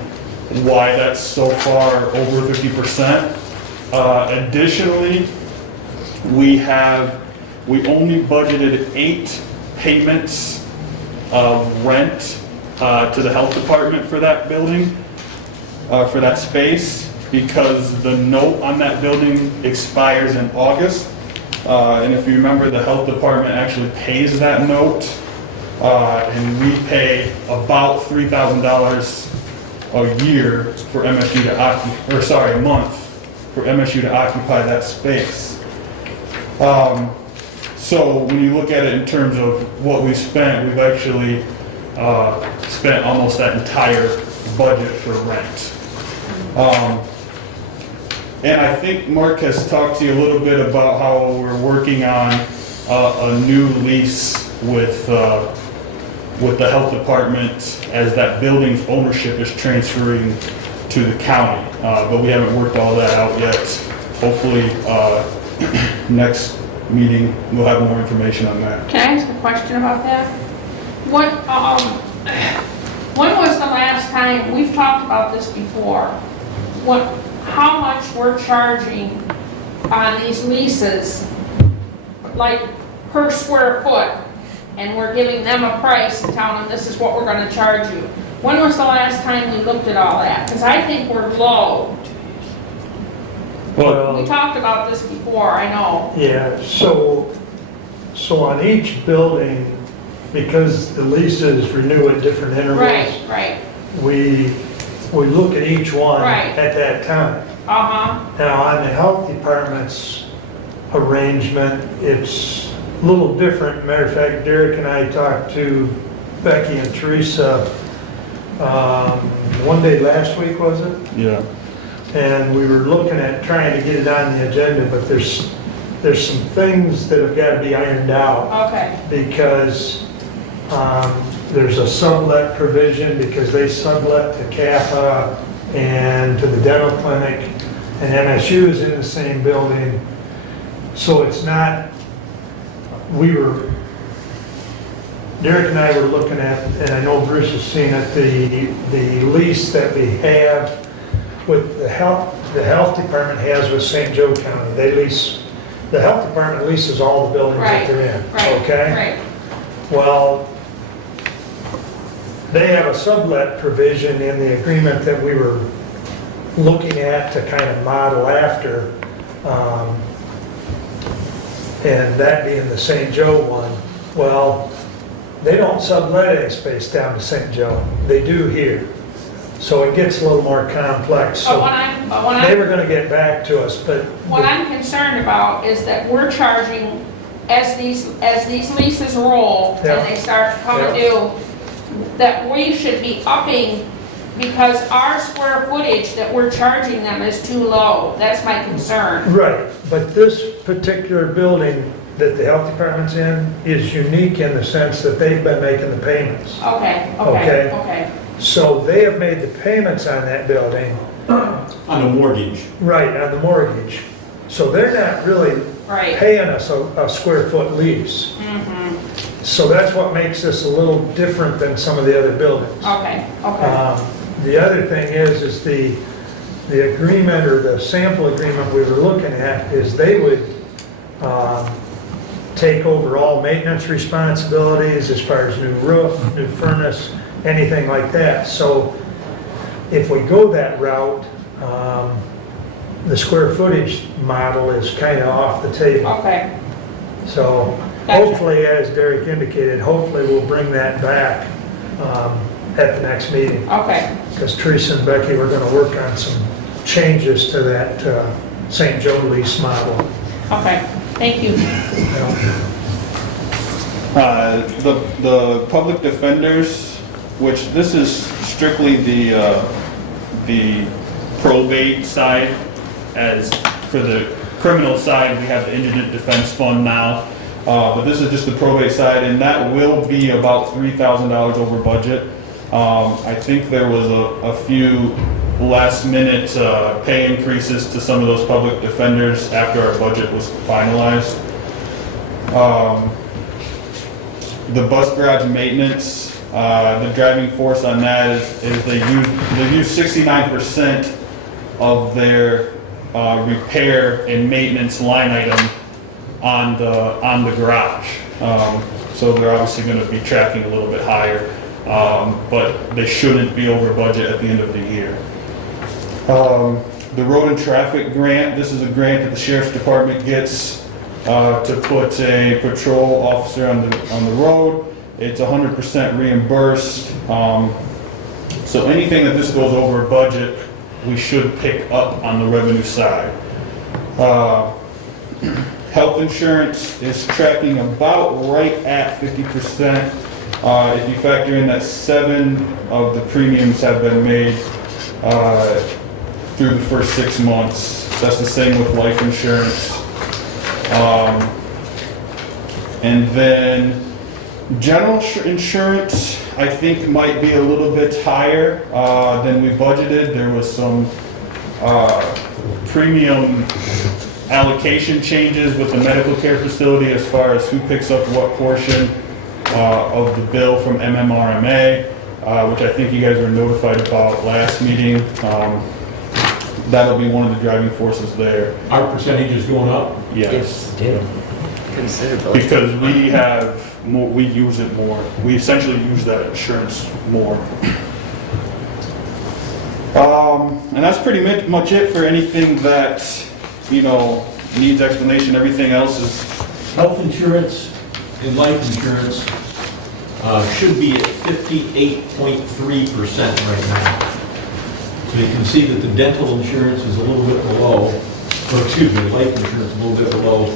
why that's so far over 50%. Additionally, we only budgeted 8 payments of rent to the health department for that building, for that space, because the note on that building expires in August. And if you remember, the health department actually pays that note, and we pay about $3,000 a year for MSU to occupy, or sorry, a month for MSU to occupy that space. So when you look at it in terms of what we spent, we've actually spent almost that entire budget for rent. And I think Mark has talked to you a little bit about how we're working on a new lease with the health department as that building's ownership is transferring to the county. But we haven't worked all that out yet. Hopefully, next meeting, we'll have more information on that. Can I ask a question about that? What, when was the last time, we've talked about this before, how much we're charging on these leases, like per square foot, and we're giving them a price and telling them this is what we're gonna charge you? When was the last time we looked at all that? Because I think we're low. We Well, talked about this before, I know. yeah, so on each building, because the leases renew at different intervals, Right, we look at each one Right. at that time. uh-huh, Now, on the health department's arrangement, it's a little different. Matter of fact, Derek and I talked to Becky and Teresa one day last week, was it? Yeah. And we were looking at trying to get it on the agenda, but there's some things that have got to be ironed out okay, because there's a sublet provision because they sublet to Kappa and to the dental clinic, and MSU is in the same building. So it's not, Derek and I were looking at, and I know Bruce has seen it, the lease that we have with the health department has with St. Joe County. They lease, the health department leases all the buildings that right, they're in, right, okay? right, Well, they have a sublet provision in the agreement that we were looking at to kind of model after, and that being the St. Joe one. Well, they don't sublet any space down to St. Joe. They do here. So it gets a little more complex. but So when they I'm, were gonna get back to us, but what I'm concerned about is that we're charging, as these leases roll Yeah. and they start to come due, that we should be upping because our square footage that we're charging them is too low. That's my concern. right, but this particular building that the health department's in is unique in the sense that they've been making the payments. Okay, Okay. okay. So they have made the payments on that building, On a mortgage. right, on the mortgage. So they're not really Right. paying us a square foot lease. So that's what makes this a little different than some of the other buildings. Okay, okay. The other thing is the agreement or the sample agreement we were looking at is they would take over all maintenance responsibilities as far as new roof, new furnace, anything like that. So if we go that route, the square footage model is kind of off the table. Okay, So Gotcha. hopefully, as Derek indicated, hopefully we'll bring that back at the next meeting. okay. Because Teresa and Becky were going to work on some changes to that St. Joe lease model. Okay, thank you. The public defenders, which this is strictly the probate side, as for the criminal side, we have the indigent defense fund now. But this is just the probate side, and that will be about $3,000 over budget. I think there was a few last minute pay increases to some of those public defenders after our budget was finalized. The bus garage maintenance, the driving force on that is they use 69% of their repair and maintenance line item on the garage. So they're obviously going to be tracking a little bit higher, but they shouldn't be over budget at the end of the year. The road and traffic grant, this is a grant that the sheriff's department gets to put a patrol officer on the road. It's 100% reimbursed. So anything that this goes over budget, we should pick up on the revenue side. Health insurance is tracking about right at 50%. If you factor in that 7 of the premiums have been made through the first 6 months. That's the same with life insurance. And then general insurance, I think might be a little bit higher than we budgeted. There was some premium allocation changes with the medical care facility as far as who picks up what portion of the bill from MMRMA, which I think you guys were notified about last meeting. That'll be one of the driving forces there. Our percentage is going up? Yes. do. Considerably. Because we have more, we use it more. We essentially use that insurance more. And that's pretty much it for anything that, you know, needs explanation. Everything else is, Health insurance and life insurance should be at 58.3% right now. So you can see that the dental insurance is a little bit below, or excuse me, life insurance a little bit below,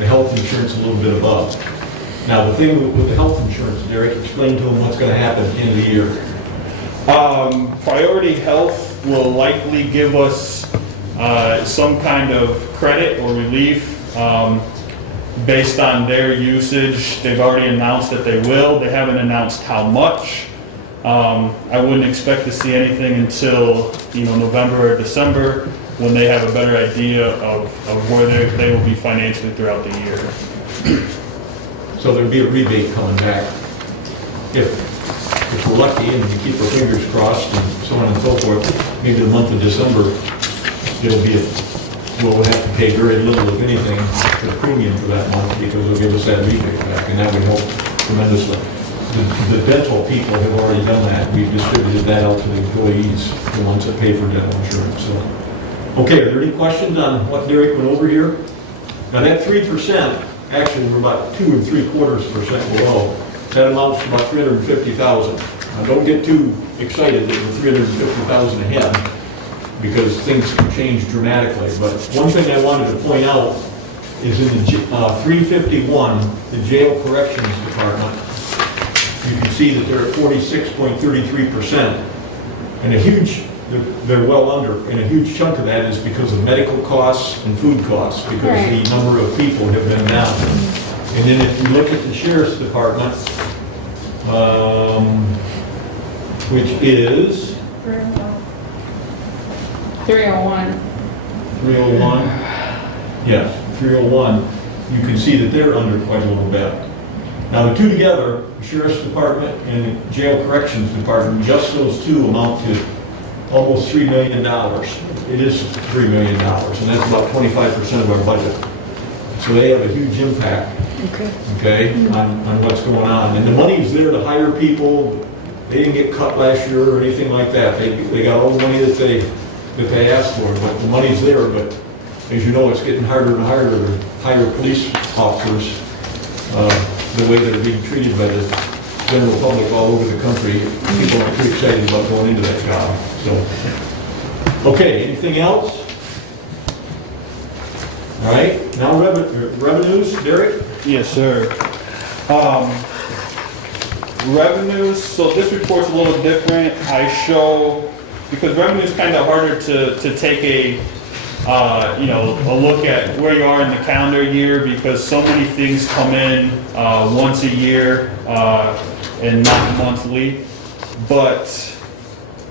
the health insurance a little bit above. Now, the thing with the health insurance, Derek, explain to them what's going to happen at the end of the year. Priority Health will likely give us some kind of credit or relief based on their usage. They've already announced that they will. They haven't announced how much. I wouldn't expect to see anything until, you know, November or December, when they have a better idea of where they will be financially throughout the year. So there'll be a rebate coming back. If we're lucky and we keep our fingers crossed and so on and so forth, maybe the month of December, we'll have to pay very little, if anything, for the premium for that month, because they'll give us that rebate back, and that would help tremendously. The dental people have already done that. We've distributed that out to the employees, the ones that pay for dental insurance. So, okay, are there any questions on what Derek went over here? Now that 3%, actually we're about 2 3/4% below. That amounts to about $350,000. Now don't get too excited that we're $350,000 ahead, because things can change dramatically. But one thing I wanted to point out is in the 351, the jail corrections department, you can see that they're at 46.33%. And they're well under, and a huge chunk of that is because of medical costs and food costs, because the number of people have been down. And then if you look at the sheriff's department, which is 301. 301, yes, 301, you can see that they're under quite a little bit. Now the two together, the sheriff's department and the jail corrections department, just those two amount to almost $3 million. It is $3 million, and that's about 25% of our budget. So they have a huge impact, okay, on what's going on. And the money's there to hire people. They didn't get cut last year or anything like that. They got all the money that they asked for, but the money's there. But as you know, it's getting harder and harder to hire police officers. The way they're being treated by the general public all over the country, people aren't too excited about going into that job. So, okay, anything else? All right, now revenues, Derek? Yes, sir. Revenues, so this report's a little different. I show, because revenue is kind of harder to take a look at where you are in the calendar year, because so many things come in once a year and not monthly. But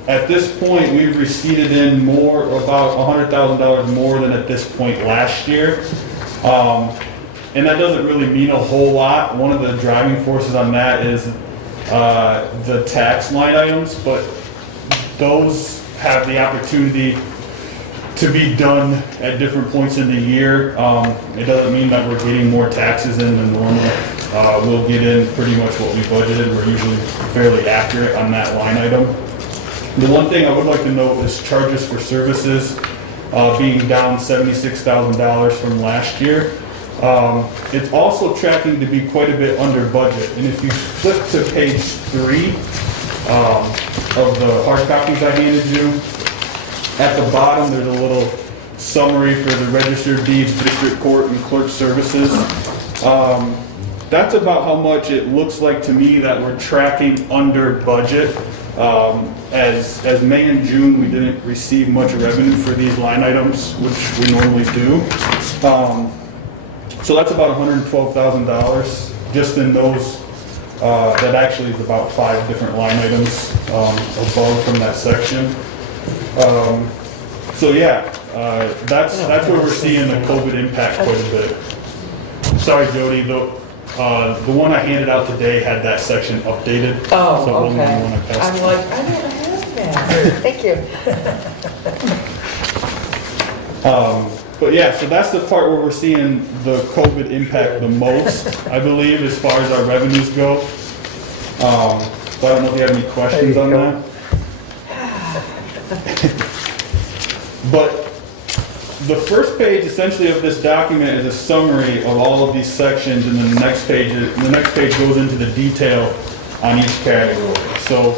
at this point, we've receipted in about $100,000 more than at this point last year. And that doesn't really mean a whole lot. One of the driving forces on that is the tax line items, but those have the opportunity to be done at different points in the year. It doesn't mean that we're getting more taxes in than normal. We'll get in pretty much what we budgeted. We're usually fairly accurate on that line item. The one thing I would like to note is charges for services being down $76,000 from last year. It's also tracking to be quite a bit under budget. And if you flip to page 3 of the hard copies I handed you, at the bottom there's a little summary for the registered deeds, district court, and clerk services. That's about how much it looks like to me that we're tracking under budget. As May and June, we didn't receive much revenue for these line items, which we normally do. So that's about $112,000 just in those, that actually is about 5 different line items above from that section. So yeah, that's where we're seeing the COVID impact quite a bit. Sorry, Jody, the one I handed out today had that section updated. Oh, So it wasn't the okay. one I passed. I'm like, I didn't have that. Thank you. But yeah, so that's the part where we're seeing the COVID impact the most, I believe, as far as our revenues go. But I don't know if you have any questions on that. But the first page essentially of this document is a summary of all of these sections, and then the next page goes into the detail on each category. So,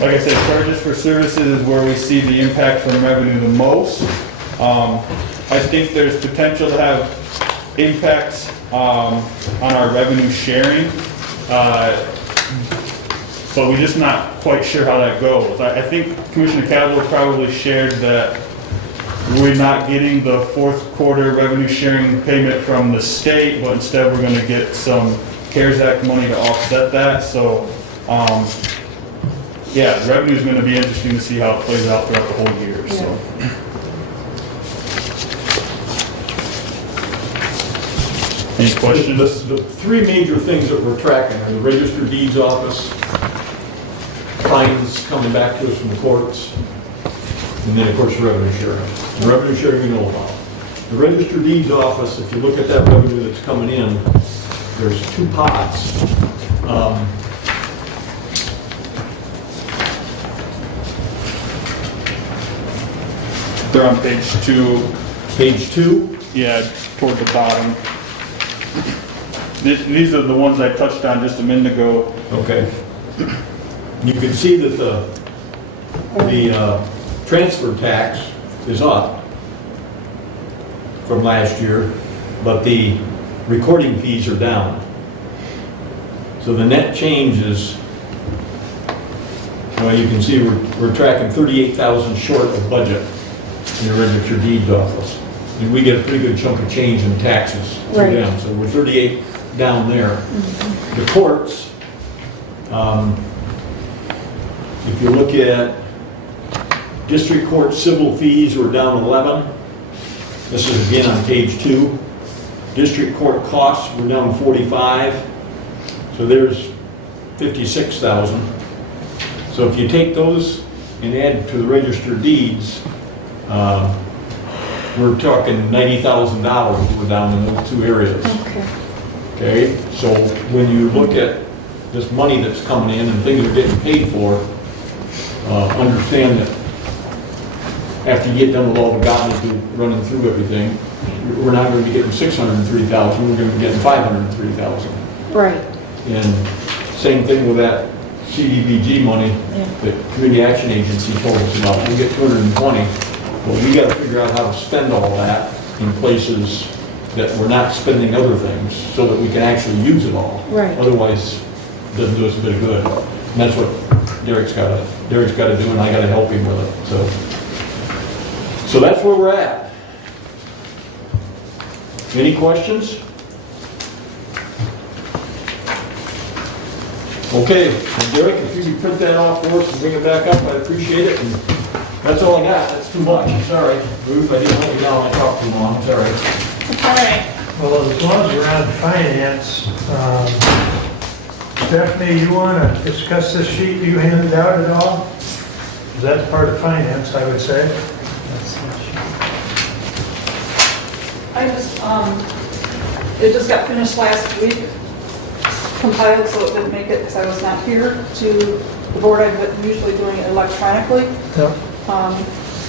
like I said, charges for services is where we see the impact from revenue the most. I think there's potential to have impacts on our revenue sharing, but we're just not quite sure how that goes. I think Commissioner Cavler probably shared that we're not getting the fourth quarter revenue sharing payment from the state, but instead we're going to get some CARES Act money to offset that. So, yeah, the revenue is going to be interesting to see how it plays out throughout the whole year. So. Any questions? The 3 major things that we're tracking are the register deeds office, fines coming back to us from the courts, and then, of course, the revenue sharing. The revenue sharing you know about. The register deeds office, if you look at that revenue that's coming in, there's 2 pots. They're on page 2. Page 2, Yeah, toward the bottom. These are the ones I touched on just a minute ago. okay. You can see that the transfer tax is up from last year, but the recording fees are down. So the net change is, well, you can see we're tracking 38,000 short of budget in the register deeds office. And we get a pretty good chunk of change in taxes through Right. them, so we're 38 down there. The courts, if you look at district court civil fees, we're down 11. This is again on page 2. District court costs, we're down 45. So there's 56,000. So if you take those and add to the register deeds, we're talking $90,000 we're down in those 2 areas. Okay. Okay, so when you look at this money that's coming in and things are getting paid for, understand that after you get done with all the gobbledygook running through everything, we're not going to be getting 603,000, we're going to be getting 503,000. Right. And same thing with that CDBG money that Community Action Agency told us about. We get 220, but we got to figure out how to spend all that in places that we're not spending other things so that we can actually use it all. Right. Otherwise, it doesn't do us a bit of good. And that's what Derek's got to do, and I got to help him with it. So that's where we're at. Any questions? Okay, and Derek, if you could print that off for us and bring it back up, I'd appreciate it. And that's all I got. That's too much. I'm sorry. Ruth, I didn't hold you down. I talked too long. Sorry. All right. Well, as long as we're on finance, Stephanie, you want to discuss this sheet you handed out at all? 'Cause that's part of finance, I would say. I just, it just got finished last week, compiled, so it didn't make it because I was not here to the board. I'm usually doing it electronically. Yep. But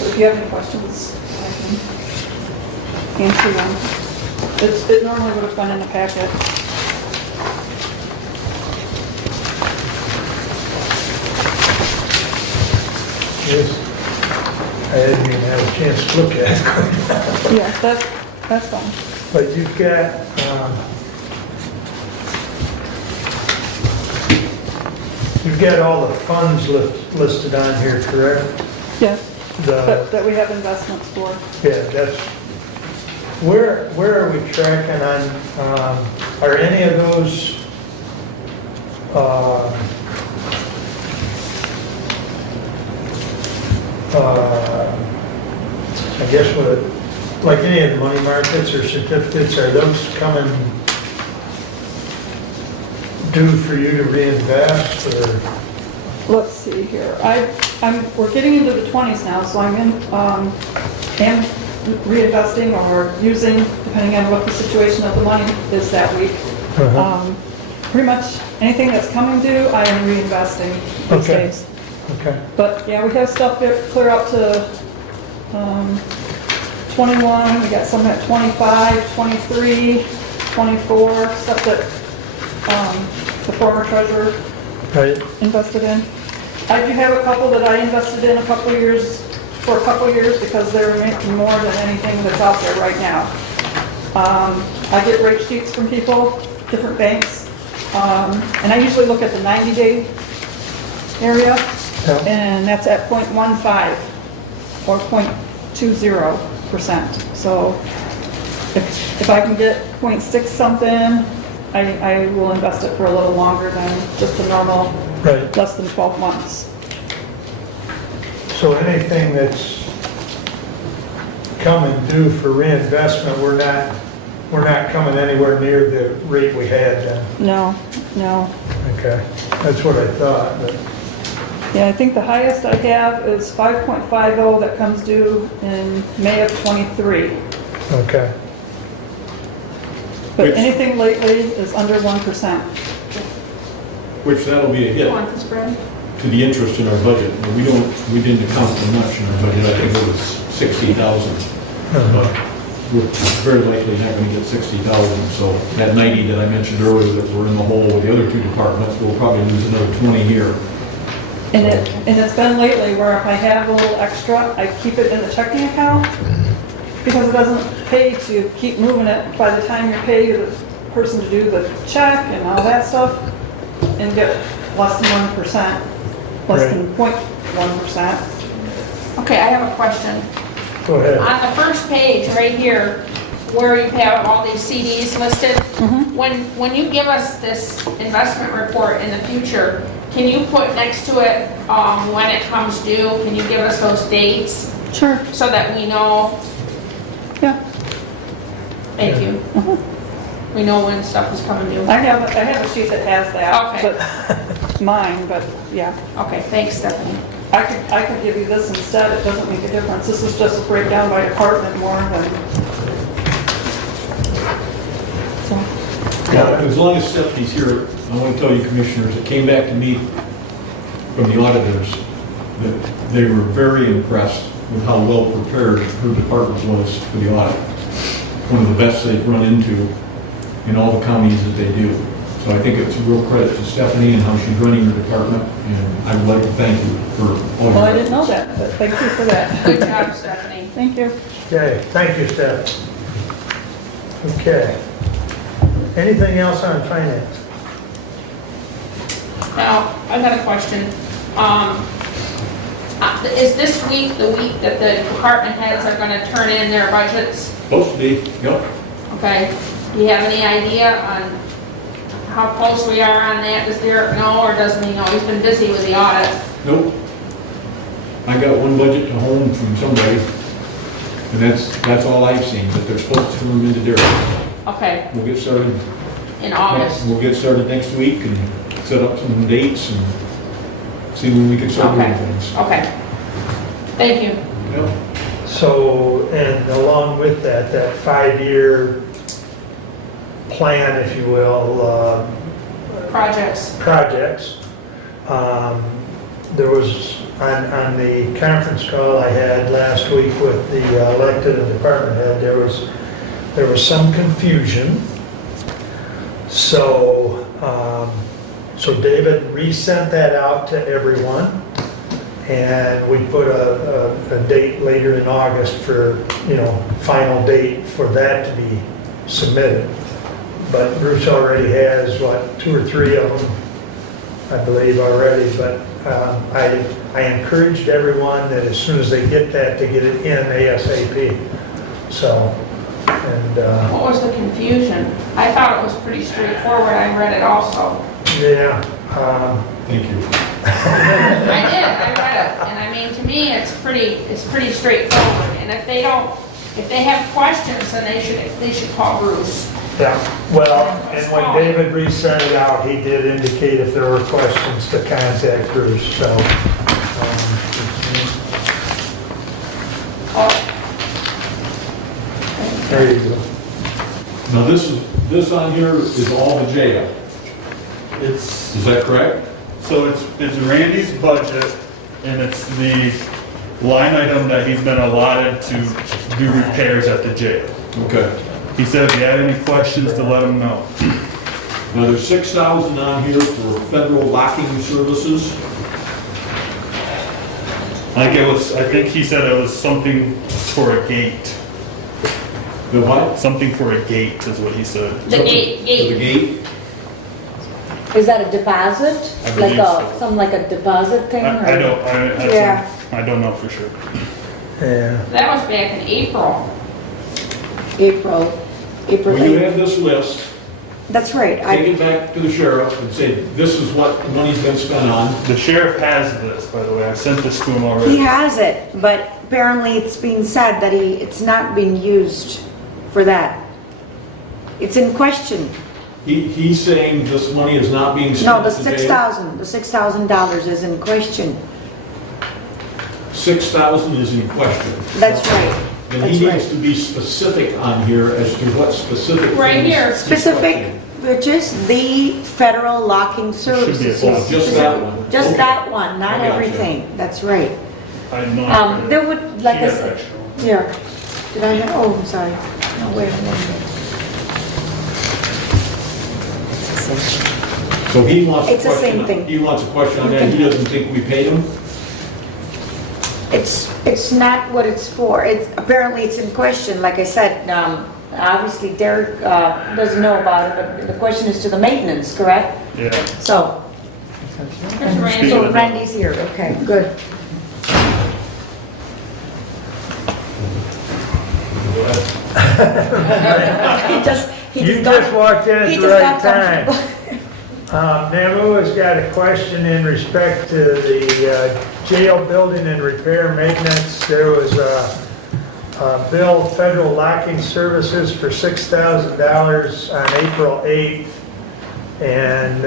if you have any questions, I can answer them. It normally would have been in the packet. Yes. I didn't even have a chance to look at it. Yes, that's fine. But you've got all the funds listed on here, correct? Yes, The, that we have investments for. yeah, that's, where are we tracking on, are any of those I guess with, like any of the money markets or certificates, are those coming due for you to reinvest or? Let's see here. We're getting into the 20s now, so I'm am reinvesting or using, depending on what the situation of the money is that week. Pretty much anything that's coming due, I am reinvesting these Okay. days. Okay, But yeah, we have stuff there clear up to 21, we got some at 25, 23, 24, stuff that the former treasurer right, invested in. I do have a couple that I invested in for a couple years because they're making more than anything that's out there right now. I get rate sheets from people, different banks, and I usually look at the 90-day area, yeah, and that's at 0.15 or 0.20%. So if I can get 0.6 something, I will invest it for a little longer than just the normal, right. less than 12 months. So anything that's coming due for reinvestment, we're not coming anywhere near the rate we had then. No. Okay, that's what I thought, but, Yeah, I think the highest I have is 5.50 that comes due in May of '23. okay, But Which- anything lately is under 1%. Which that'll be a hit Want this, Brad? to the interest in our budget. We didn't account for much in our budget. I think it was 60,000. But we're very likely not going to get 60,000. So that 90 that I mentioned earlier that we're in the hole with the other two departments, we'll probably lose another 20 here. And it's been lately where if I have a little extra, I keep it in the checking account because it doesn't pay to keep moving it. By the time you pay the person to do the check and all that stuff and get less than 1%, less than 0.1%. Okay, I have a question. go ahead. On the first page, right here, where you have all these CDs listed, when you give us this investment report in the future, can you put next to it when it comes due? Can you give us those dates Sure. so that we know? Yeah. Thank you. We know when stuff is coming due. I have a sheet that has that. Okay. But mine, but yeah. Okay, thanks, Stephanie. I could give you this instead, it doesn't make a difference. This is just a breakdown by department more than. So, Now, as long as Stephanie's here, I want to tell you, commissioners, it came back to me from the auditors that they were very impressed with how well prepared her department was for the audit. One of the best they've run into in all the counties that they do. So I think it's a real credit to Stephanie and how she's running her department, and I would like to thank you for all your... well, I didn't know that, but thank you for that. Good job, Stephanie. Thank you. Okay, thank you, Steph. Okay. Anything else on finance? Now, I've got a question. Is this week the week that the department heads are gonna turn in their budgets? Supposed to be, yep. Okay, do you have any idea on how close we are on that? Does Derek know, or doesn't he know? He's been busy with the audit. Nope. I got one budget to home from somebody, and that's all I've seen, but they're supposed to turn them into Derek. Okay, We'll get started, in August. we'll get started next week and set up some dates and see when we can start doing Okay. things. Okay. Thank you. Yep. So, and along with that, that 5-year plan, if you will, Projects. projects, there was, on the conference call I had last week with the elected and department head, there was some confusion. So, so David resent that out to everyone, and we put a date later in August for, final date for that to be submitted. But Bruce already has, 2 or 3 of them, I believe already, but I encouraged everyone that as soon as they get that, to get it in ASAP. So, and, What was the confusion? I thought it was pretty straightforward. I read it also. yeah, Thank you. I did, I read it, and I mean, to me, it's pretty straightforward, and if they have questions, then they should call Bruce. Yeah, well, and when David resent it out, he did indicate if there were questions to contact Bruce, so. There you go. Now, this on here is all the jail. It's, Is that correct? so it's Randy's budget, and it's the line item that he's been allotted to do repairs at the jail. Okay. He said if you had any questions, to let him know. Now, there's 6,000 on here for federal locking services. I think he said it was something for a gate. The what? Something for a gate is what he said. The For the gate? Is that a deposit? I Like believe a, so. some like a deposit thing? I or- don't, Yeah. I don't know for sure. Yeah. That was back in April. April When you 8th. have this list, That's right. take it back to the sheriff and say, this is what money's been spent on. The sheriff has this, by the way. I sent this to him He already. has it, but apparently it's being said that it's not being used for that. It's in question. He's saying this money is not being spent. No, the today. $6,000 is in question. 6,000 is in question. That's right. Then That's he right. needs to be specific on here as to what specific. Right things here. he's Specific, questioning. which is the federal locking services. Oh, just that one. Just Okay. that one, not I gotcha. everything. That's right. I know. There would, like I She said, has extra. here. Did I, oh, I'm sorry. No, wait a minute. So he wants a It's the question. same thing. He wants a question on that. He doesn't think we paid him. It's not what it's for. Apparently it's in question, like I said, obviously Derek doesn't know about it, but the question is to the maintenance, correct? Yeah. So, There's Randy. so Randy's here, okay, good. He You got- just walked in he at the just right got time. comfortable. Namu has got a question in respect to the jail building and repair maintenance. There was a bill, federal locking services for $6,000 on April 8th. And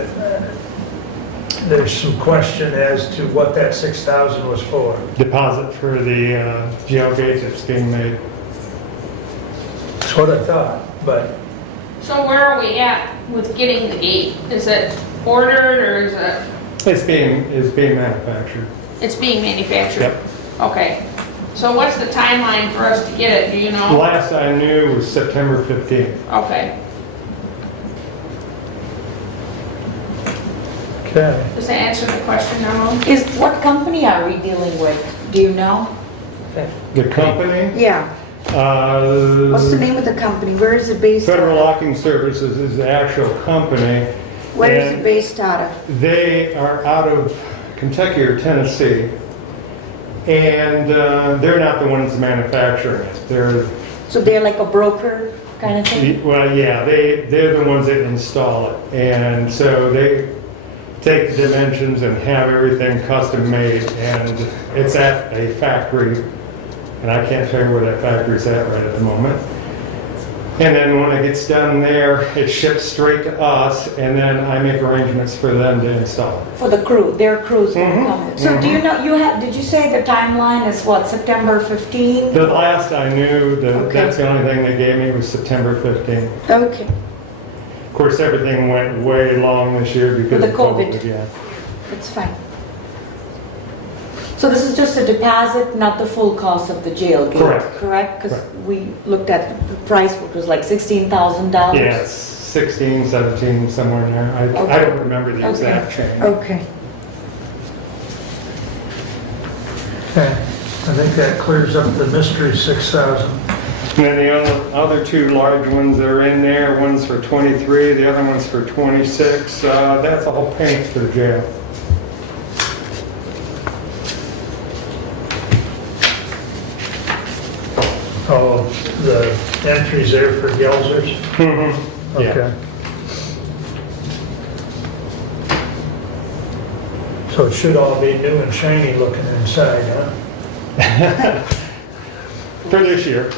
there's some question as to what that $6,000 was for. Deposit for the jail gates that's being made. That's what I thought, but So where are we at with getting the gate? Is it ordered or is it, It's being manufactured. it's being manufactured? Yep. Okay. So what's the timeline for us to get it, do you The know? last I knew was September 15th. Okay. okay. Does that answer the question, Emily? What company are we dealing with? Do you know? The company, Yeah. What's the name of the company? Where is it based out Federal of? Locking Services is the actual company. Where is and it based out of? They are out of Kentucky or Tennessee. And they're not the ones manufacturing it. They're, So they're like a broker kind of thing? well, yeah, they're the ones that install it. And so they take the dimensions and have everything custom made. And it's at a factory. And I can't tell you where that factory's at right at the moment. And then when it gets done there, it ships straight to us, and then I make arrangements for them to install it. For the crew, their crews will Mhm, come. So do you know, did you say the timeline is what, September 15? The last I knew, Okay. that's the only thing they gave me was September 15th. Okay, Of course, everything went way long this year because With of the COVID. COVID. Yeah. that's fine. So this is just a deposit, not the full cost of the jail gate? Correct. Correct? Because Correct. we looked at the price, which was like $16,000? Yeah, it's 16, 17, somewhere in there. I Okay. don't remember the exact change. Okay. Okay. I think that clears up the mystery 6,000. And then the other two large ones that are in there, one's for 23, the other one's for 26. That's all paint for the jail. Oh, the entries there for Gelsers? Yeah. Okay. So it should all be new and shiny looking inside, huh? For this year.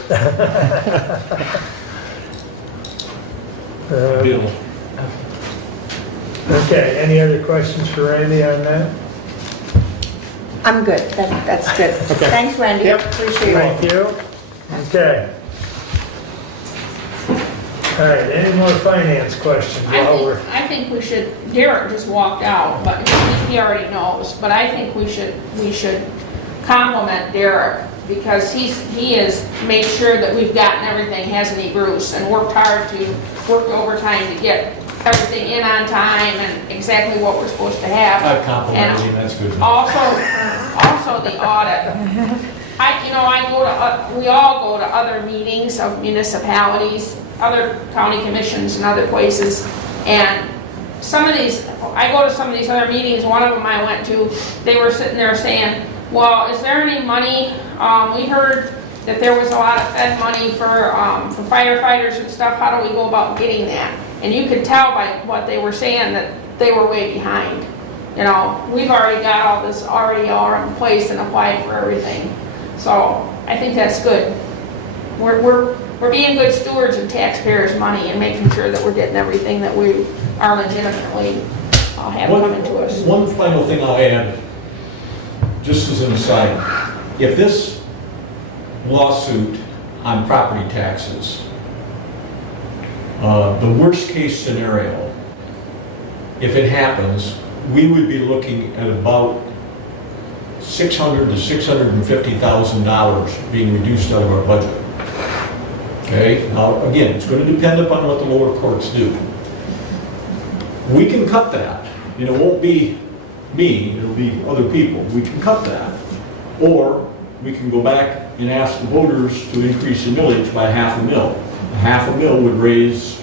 Uh, Okay, any other questions for Randy on that? I'm good. That's good. Okay. Thanks, Randy. Yep. Appreciate it. Thank you. Okay. All right, any more finance questions while we're... I think we should, Derek just walked out, but he already knows, but I think we should compliment Derek because he has made sure that we've gotten everything, hasn't he, Bruce? And worked hard to work overtime to get everything in on time and exactly what we're supposed to have. I've complimented him, that's good. Also the audit. We all go to other meetings of municipalities, other county commissions and other places. And I go to some of these other meetings, one of them I went to, they were sitting there saying, well, is there any money? We heard that there was a lot of Fed money for firefighters and stuff. How do we go about getting that? And you could tell by what they were saying that they were way behind. We've already got all this already all in place and applied for everything. So I think that's good. We're being good stewards of taxpayers' money and making sure that we're getting everything that we are legitimately have coming to us. One final thing I'll add, just as an aside, if this lawsuit on property taxes, the worst case scenario, if it happens, we would be looking at about $600,000 to $650,000 being reduced out of our budget. Okay, now again, it's going to depend upon what the lower courts do. We can cut that. It won't be me, it'll be other people. We can cut that. Or we can go back and ask the voters to increase the millage by $500,000. $500,000 would raise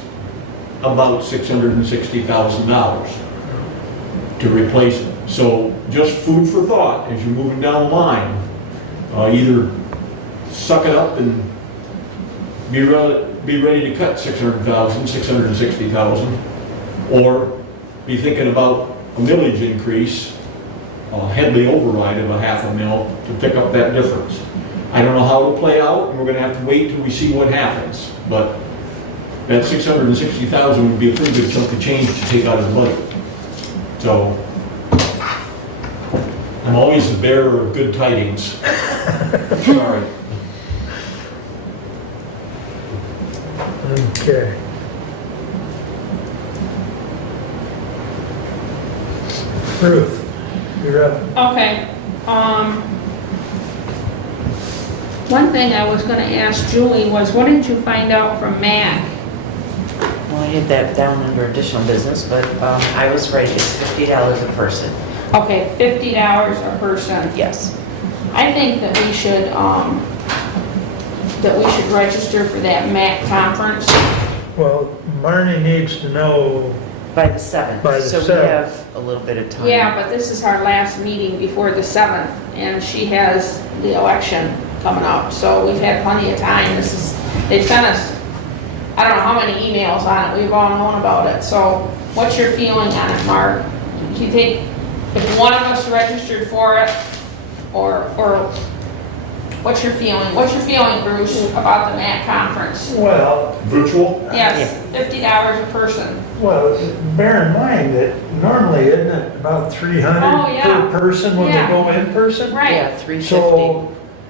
about $660,000 to replace it. So just food for thought as you're moving down the line. Either suck it up and be ready to cut $600,000, $660,000, or be thinking about a millage increase, a Headley override of $500,000 to pick up that difference. I don't know how it'll play out, and we're going to have to wait till we see what happens. But that $660,000 would be a pretty good chunk of change to take out of the budget. So I'm always the bearer of good tidings. Sorry. Okay. Ruth, you're up. Okay, one thing I was gonna ask Julie was, what did you find out from Mac? Well, I had that down under additional business, but I was right, it's $50 a person. Okay, $50 a person. Yes. I think that we should register for that MAC conference. Well, Marnie needs to know, By the 7th. By the So 7th. we have a little bit of time. Yeah, but this is our last meeting before the 7th, and she has the election coming up, so we've had plenty of time. They sent us, I don't know how many emails on it, we've all known about it. So what's your feeling on it, Mark? Do you think if one of us registered for it, or what's your feeling? What's your feeling, Bruce, about the MAC conference? well, Virtual? Yes, $50 a person. well, bear in mind that normally isn't it about 300 Oh, yeah. per person when Yeah. we go in person? Right. Yeah, 350. So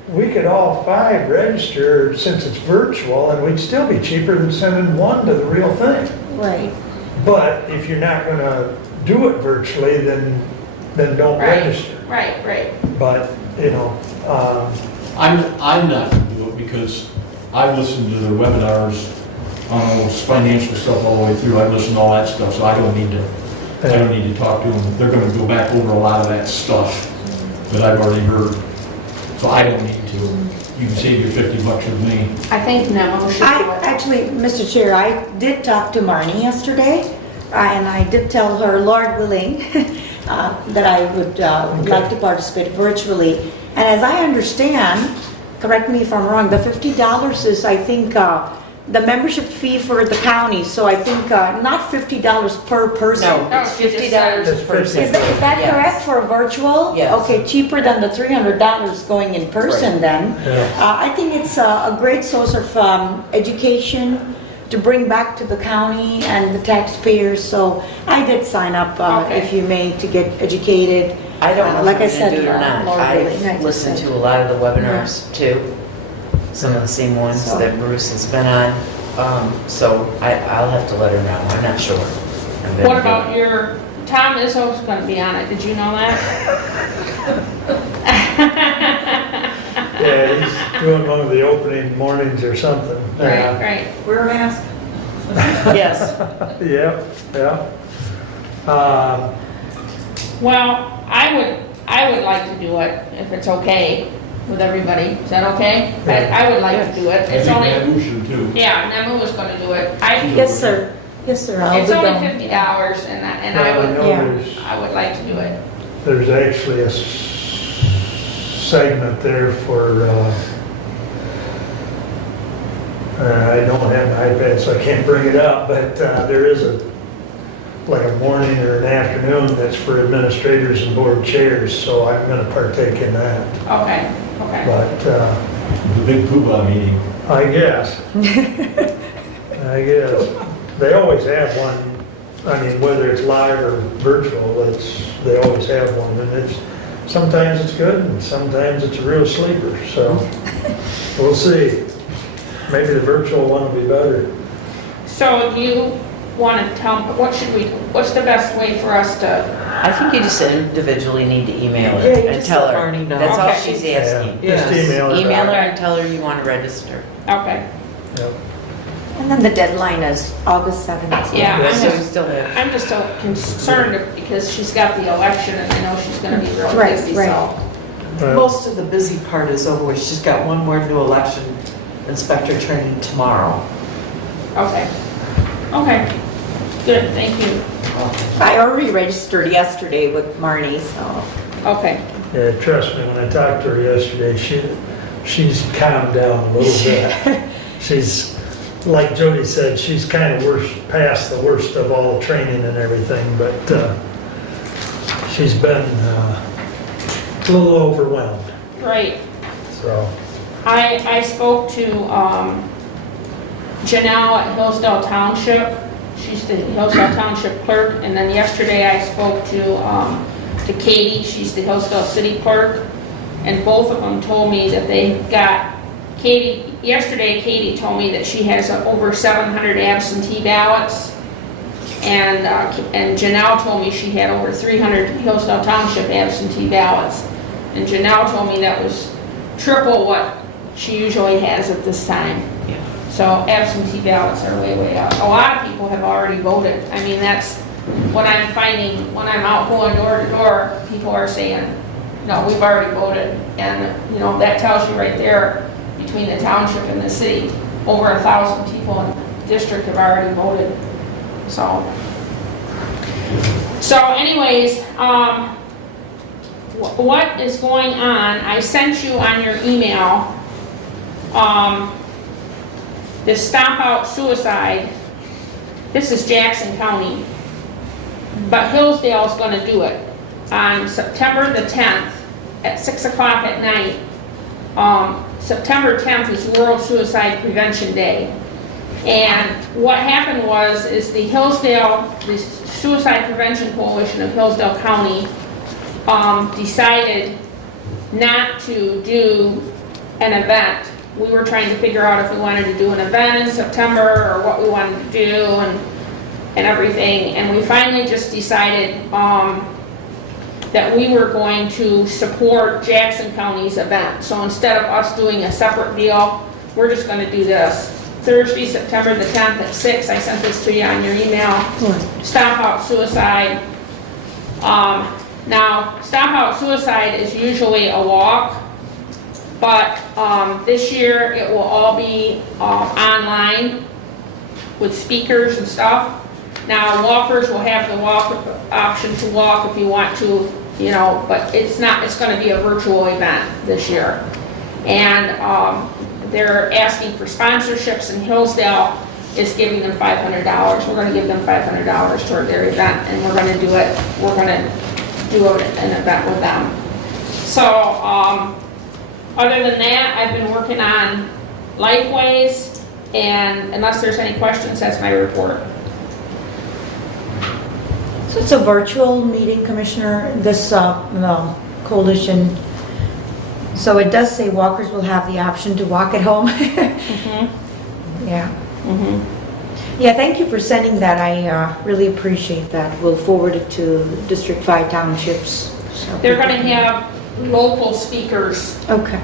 we could all 5 register since it's virtual, and we'd still be cheaper than sending one to the real thing. Right. But if you're not gonna do it virtually, then don't Right. register. Right. But, I'm not going to do it because I've listened to the webinars on all this financial stuff all the way through. I've listened to all that stuff, so I don't need to talk to them. They're going to go back over a lot of that stuff that I've already heard. So I don't need to. You can save your $50 with me. I think Nemo should do it. Actually, Mr. Chair, I did talk to Marnie yesterday, and I did tell her, Lord willing, that I would like to participate virtually. And as I understand, correct me if I'm wrong, the $50 is, I think, the membership fee for the county, so I think not $50 per person. No, No, it's she just $50 said- a person. Is that Yes. correct for a virtual? Yes. Okay, cheaper than the $300 going in person then. Yeah. I think it's a great source of education to bring back to the county and the taxpayers, so I did sign up, Okay. if you may, to get educated. I don't know Like I if I'm gonna said, do it or not. Lord willing, I I've just listened said- to a lot of the webinars too, some of the same ones So- that Bruce has been on. So I'll have to let her know, I'm not sure. I'm gonna What do about it. your, Tom Izzo's gonna be on it, did you know that? Yeah, he's doing one of the opening mornings or something. Right, right. Wear a mask. Yes, Yeah, yeah. Well, I would like to do it, if it's okay with everybody. Is that okay? I would like to do it. It's only, should too. yeah, Nemu was gonna do it. Yes, sir. Yes, sir. I'll It's be only down. $50 and Yeah, I I know Yeah. would like to do it. there's actually a segment there for, I don't have an iPad, so I can't bring it up, but there is like a morning or an afternoon that's for administrators and board chairs, so I'm gonna partake in that. Okay, okay. But The big poobah meeting. I guess. I guess. They always have one. I mean, whether it's live or virtual, they always have one. And sometimes it's good and sometimes it's a real sleeper. So we'll see. Maybe the virtual one will be better. So do you want to tell, what's the best way for us to, I think you just individually need to email Yeah, her you and just tell let her. Marnie know. That's all Okay. she's Yeah, asking. just Yes. email her. Email her back. and tell her you want to register. okay. Yep. And then the deadline is August 7th. so- Yeah, So we still have, I'm just so concerned because she's got the election and I know she's gonna be real Right, busy, right. so. Well, Most of the busy part is over with. She's got one more new election inspector training tomorrow. Okay. Okay. Good, thank you. I already registered yesterday with Marnie, so. Okay. Yeah, trust me, when I talked to her yesterday, she's calmed down a little bit. She's, like Jody said, she's kind of past the worst of all the training and everything, but she's been a little overwhelmed, Great. so. I spoke to Janelle at Hillsdale Township. She's the Hillsdale Township clerk. And then yesterday I spoke to Katie. She's the Hillsdale City clerk. And both of them told me that they got, yesterday Katie told me that she has over 700 absentee ballots. And Janelle told me she had over 300 Hillsdale Township absentee ballots. And Janelle told me that was triple what she usually has at this time. Yeah. So absentee ballots are way, way up. A lot of people have already voted. I mean, that's what I'm finding when I'm out going door to door. People are saying, no, we've already voted. And, that tells you right there, between the township and the city, over 1,000 people in the district have already voted. So anyways, what is going on, I sent you on your email, the Stomp Out Suicide. This is Jackson County, but Hillsdale is going to do it on September the 10th at 6 o'clock at night. September 10th is World Suicide Prevention Day. And what happened is the Suicide Prevention Coalition of Hillsdale County decided not to do an event. We were trying to figure out if we wanted to do an event in September or what we wanted to do and everything. And we finally just decided that we were going to support Jackson County's event. So instead of us doing a separate deal, we're just going to do this. Thursday, September the 10th at 6, I sent this to you on your email. Stomp Out Suicide. Now, Stomp Out Suicide is usually a walk, but this year it will all be online with speakers and stuff. Now, walkers will have the option to walk if you want to, but it's going to be a virtual event this year. And they're asking for sponsorships, and Hillsdale is giving them $500. We're gonna give them $500 toward their event, and we're gonna do an event with them. So, other than that, I've been working on Lifeways, and unless there's any questions, that's my report. So it's a virtual meeting, Commissioner, this coalition. So it does say walkers will have the option to walk at home. Yeah. Yeah, thank you for sending that. I really appreciate that. We'll forward it to District 5 townships. so They're people gonna can- have local speakers. Okay.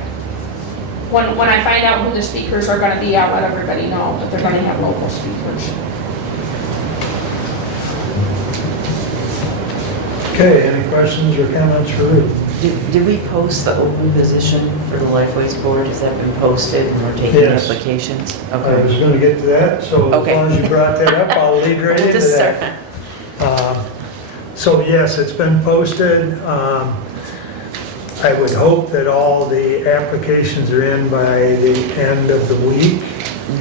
When I find out who the speakers are gonna be, I'll let everybody know that they're gonna have local speakers. Okay, any questions or comments for Ruth? Did we post the open position for the Lifeways Board? Has that been posted and we're taking Yes. applications? I Okay. was going to get to that, so as Okay. long as you brought that up, I'll lead right We'll into just that. start. So yes, it's been posted. I would hope that all the applications are in by the end of the week.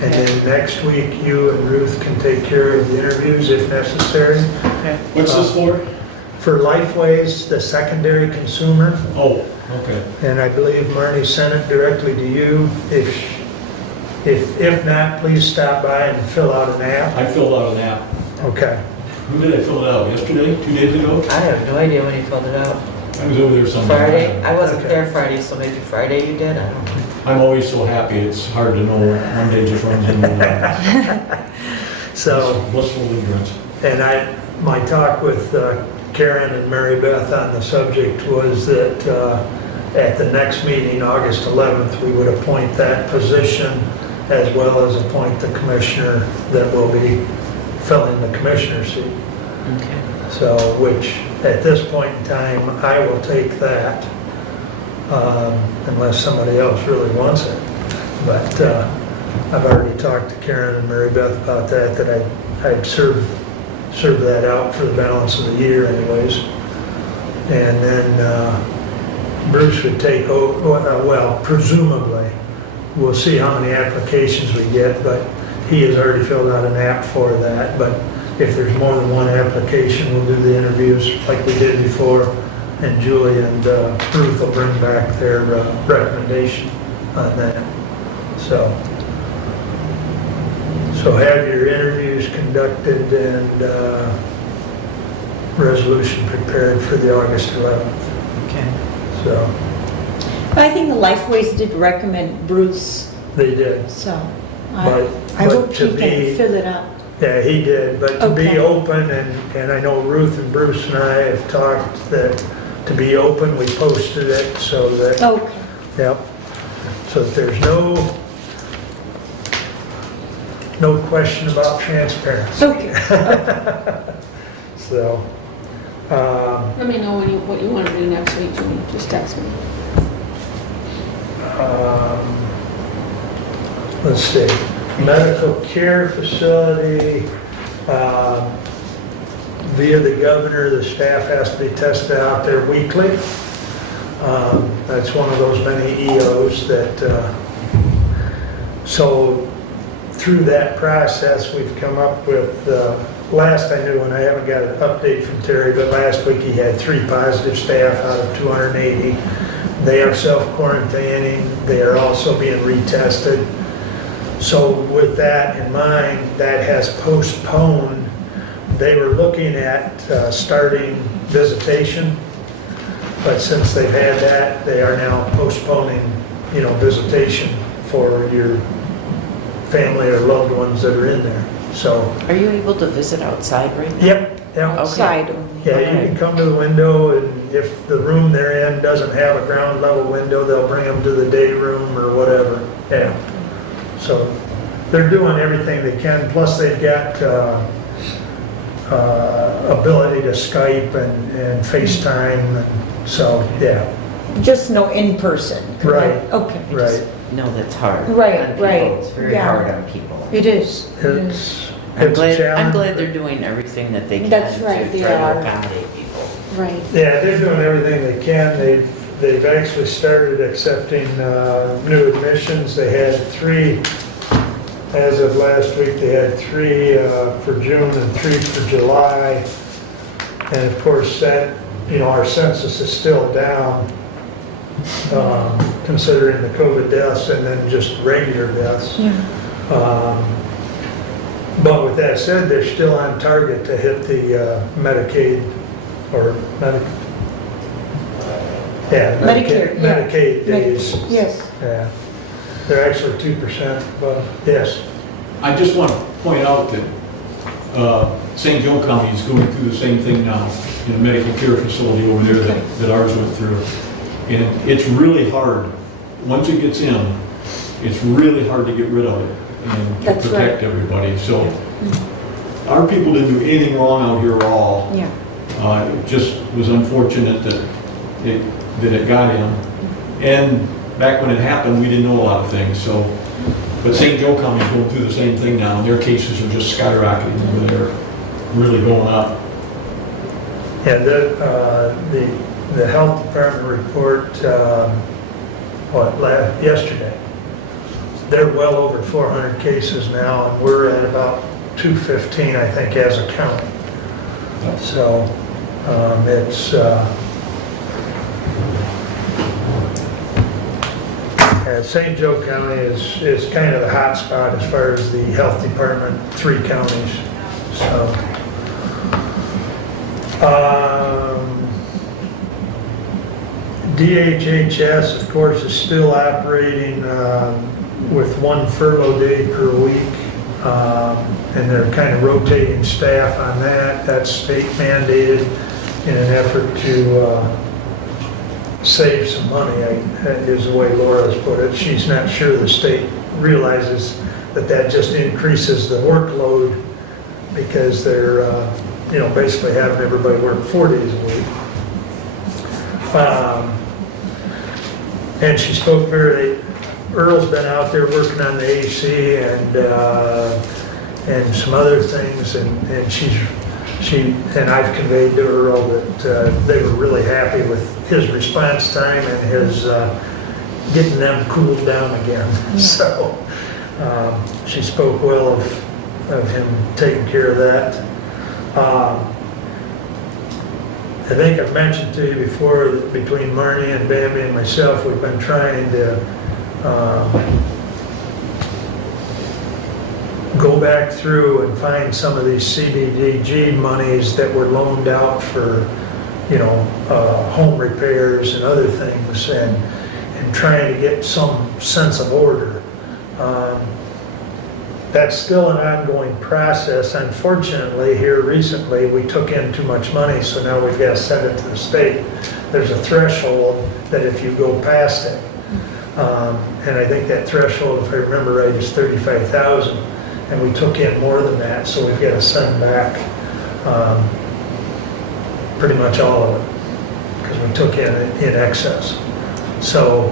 And then next week, you and Ruth can take care of the interviews if necessary. What's this for? For Lifeways, the secondary consumer, Oh, okay. and I believe Marnie sent it directly to you. If not, please stop by and fill out an app. I filled out an app. Okay. When did I fill it out? Yesterday? 2 days ago? I have no idea when you filled it out. I was over there sometime. Friday? I wasn't Okay. there Friday, so maybe Friday you did? I don't know. I'm always so happy. It's hard to know. One day just runs into another. So, Blissful ignorance. and my talk with Karen and Mary Beth on the subject was that at the next meeting, August 11th, we would appoint that position as well as appoint the commissioner that will be filling the commissioner seat. Okay. So, which at this point in time, I will take that unless somebody else really wants it. But I've already talked to Karen and Mary Beth about that I'd serve that out for the balance of the year anyways. And then Bruce would take over, well, presumably, we'll see how many applications we get, but he has already filled out an app for that. But if there's more than one application, we'll do the interviews like we did before, and Julie and Ruth will bring back their recommendation on that. So have your interviews conducted and resolution prepared for the August 11th. Okay. So I think the Lifeways did recommend Bruce, they did. so But- I but hope to he can me- fill it up. Yeah, he did, but to be Okay. open, and I know Ruth and Bruce and I have talked that to be open, we posted it so that, Okay. yep, so that there's no question about transparency. Okay. So, Let me know what you want to do next week, Jimmy. Just text me. let's see, medical care facility, via the governor, the staff has to be tested out there weekly. That's one of those many EOs that, so through that process, we've come up with, last I knew, and I haven't got an update from Terry, but last week he had 3 positive staff out of 280. They are self-quarantining. They are also being retested. So with that in mind, that has postponed. They were looking at starting visitation, but since they've had that, they are now postponing, visitation for your family or loved ones that are in there. So, Are you able to visit outside right now? yep, Outside only. yeah, you can come to the window, and if the room they're in doesn't have a ground level window, they'll bring them to the day room or whatever, yeah. So, they're doing everything they can, plus they've got ability to Skype and FaceTime, and so, yeah, Just no in person, correct? Right. Okay. right. No, that's hard. Right, on people. right. It's very Yeah. hard on people. It is. It is. It's I'm a glad challenge. they're doing everything that they can That's right, to they try are. to accommodate people. Right. Yeah, they're doing everything they can. they've actually started accepting new admissions. They had 3, as of last week, they had 3 for June and 3 for July. And of course, that, our census is still down, considering the COVID deaths and then just regular deaths. But with that said, they're still on target to hit the Medicaid or Medicare, yeah. Medicaid days. Yes. Yeah, they're actually 2%, but yes. I just want to point out that St. Joe County is going through the same thing now in a medical care facility over there that ours went through. And it's really hard, once it gets in, it's really hard to get rid of it and to That's protect right. everybody. So our people didn't do anything wrong out here at all. Yeah. It just was unfortunate that it got in. And back when it happened, we didn't know a lot of things. So, but St. Joe County is going through the same thing now, and their cases are just skyrocketing over there, really going up. Yeah, the health department report, yesterday, they're well over 400 cases now, and we're at about 215, I think, as a county. So it's St. Joe County is kind of the hot spot as far as the health department, 3 counties. So DHHS, of course, is still operating with 1 furlough day per week, and they're kind of rotating staff on that. That's state mandated in an effort to save some money, is the way Laura's put it. She's not sure the state realizes that just increases the workload because they're, basically having everybody work 4 days a week. And she spoke Earl's been out there working on the AC and some other things, and I've conveyed to Earl that they were really happy with his response time and his getting them cooled down again. So she spoke well of him taking care of that. I think I've mentioned to you before that between Marnie and Bambi and myself, we've been trying to go back through and find some of these CDBG monies that were loaned out for, home repairs and other things, and trying to get some sense of order. That's still an ongoing process. Unfortunately, here recently, we took in too much money, so now we've got to send it to the state. There's a threshold that if you go past it, and I think that threshold, if I remember right, is 35,000, and we took in more than that, so we've got to send back pretty much all of it, because we took in excess. So,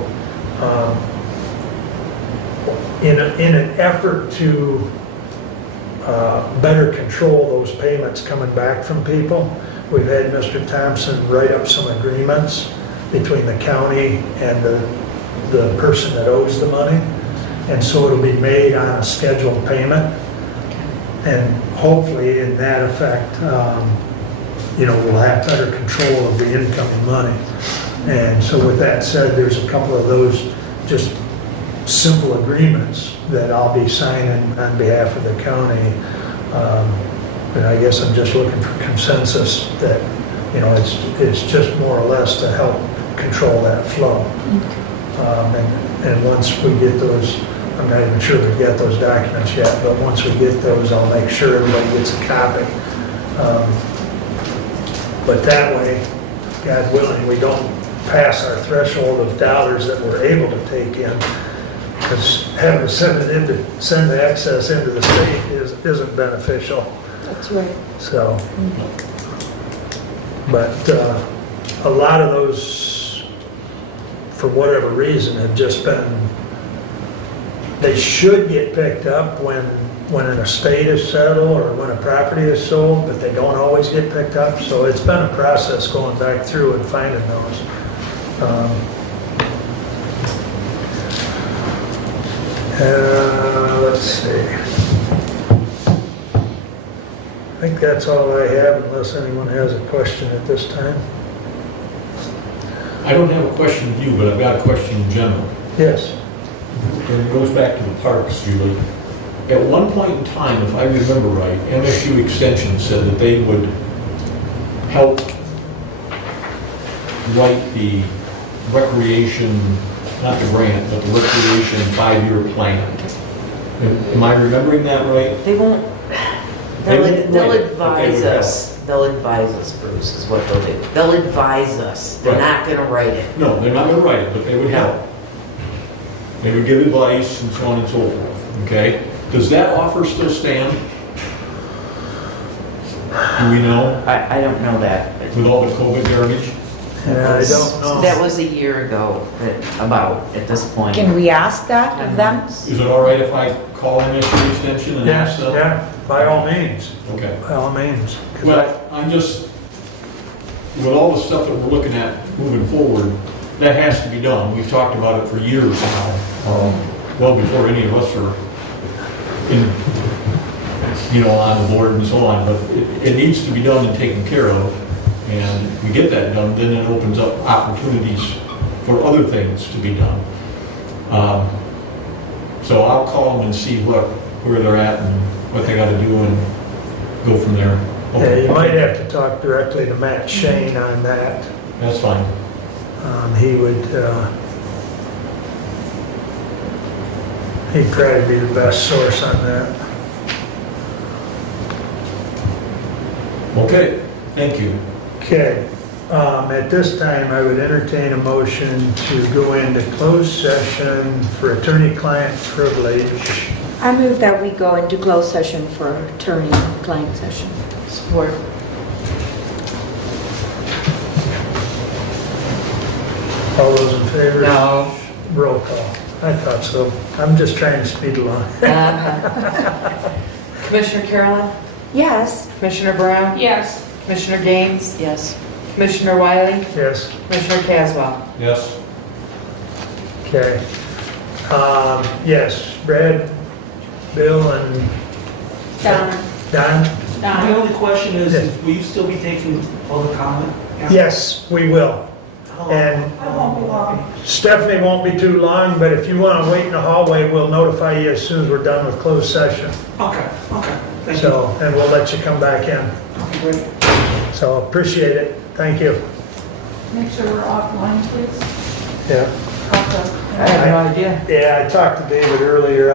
in an effort to better control those payments coming back from people, we've had Mr. Thompson write up some agreements between the county and the person that owes the money, and so it'll be made on a scheduled payment, and hopefully in that effect, we'll have better control of the incoming money. And so with that said, there's a couple of those just simple agreements that I'll be signing on behalf of the county. And I guess I'm just looking for consensus that, it's just more or less to help control that flow. And once we get those, I'm not even sure we've got those documents yet, but once we get those, I'll make sure everybody gets a copy. But that way, God willing, we don't pass our threshold of dollars that we're able to take in, because having to send the excess into the state isn't beneficial. That's right. So, but a lot of those, for whatever reason, have just been, they should get picked up when an estate is settled or when a property is sold, but they don't always get picked up. So it's been a process going back through and finding those. Let's see. I think that's all I have unless anyone has a question at this time. I don't have a question of you, but I've got a question in general. Yes. And it goes back to the parks, Julie. At one point in time, if I remember right, MSU Extension said that they would help write the recreation, not the grant, but the recreation 5-year plan. Am I remembering that right? They won't, They won't they'll write it, but they advise would help. us. They'll advise us, Bruce, is what they'll do. They'll advise us. They're Right. not gonna write it. No, they're not going to write it, but they would help. They would give advice and so on and so forth, okay? Does that offer still stand? Do we know, I don't know that. with all the COVID garbage? Yeah, I don't know. That was a year ago, about, at this point. Can we ask that of them? Is it all right if I call MSU Extension and ask Yes, them? yeah, by all means, Okay. by all means. 'Cause Well, I'm just, with all the stuff that we're looking at moving forward, that has to be done. We've talked about it for years now, well before any of us are in, on the board and so on, but it needs to be done and taken care of. And if we get that done, then it opens up opportunities for other things to be done. So I'll call them and see where they're at and what they gotta do and go from there. Yeah, you might have to talk directly to Matt Shane on that. That's fine. He would, he'd probably be the best source on that. Okay, thank you. Okay, at this time, I would entertain a motion to go into closed session for attorney-client privilege. I move that we go into closed session for attorney-client session. Support. All those in favor? No. Roll call. I thought so. I'm just trying to speed along. Commissioner Carolyn, Yes. Commissioner Brown, Yes. Commissioner Gaines, Yes. Commissioner Wiley, Yes, Commissioner Caswell. Yes? okay. Yes, Brad, Bill, and Donna. Don? Don. My only question is, Yes. will you still be taking public comment? Yes, we will. And I won't be long. Stephanie won't be too long, but if you want to wait in the hallway, we'll notify you as soon as we're done with closed session. Okay, thank you. So, and we'll let you come back in. Okay, great. So appreciate it. Thank you. Make sure we're offline, please. Yeah. I have no idea. Yeah, I talked to David earlier.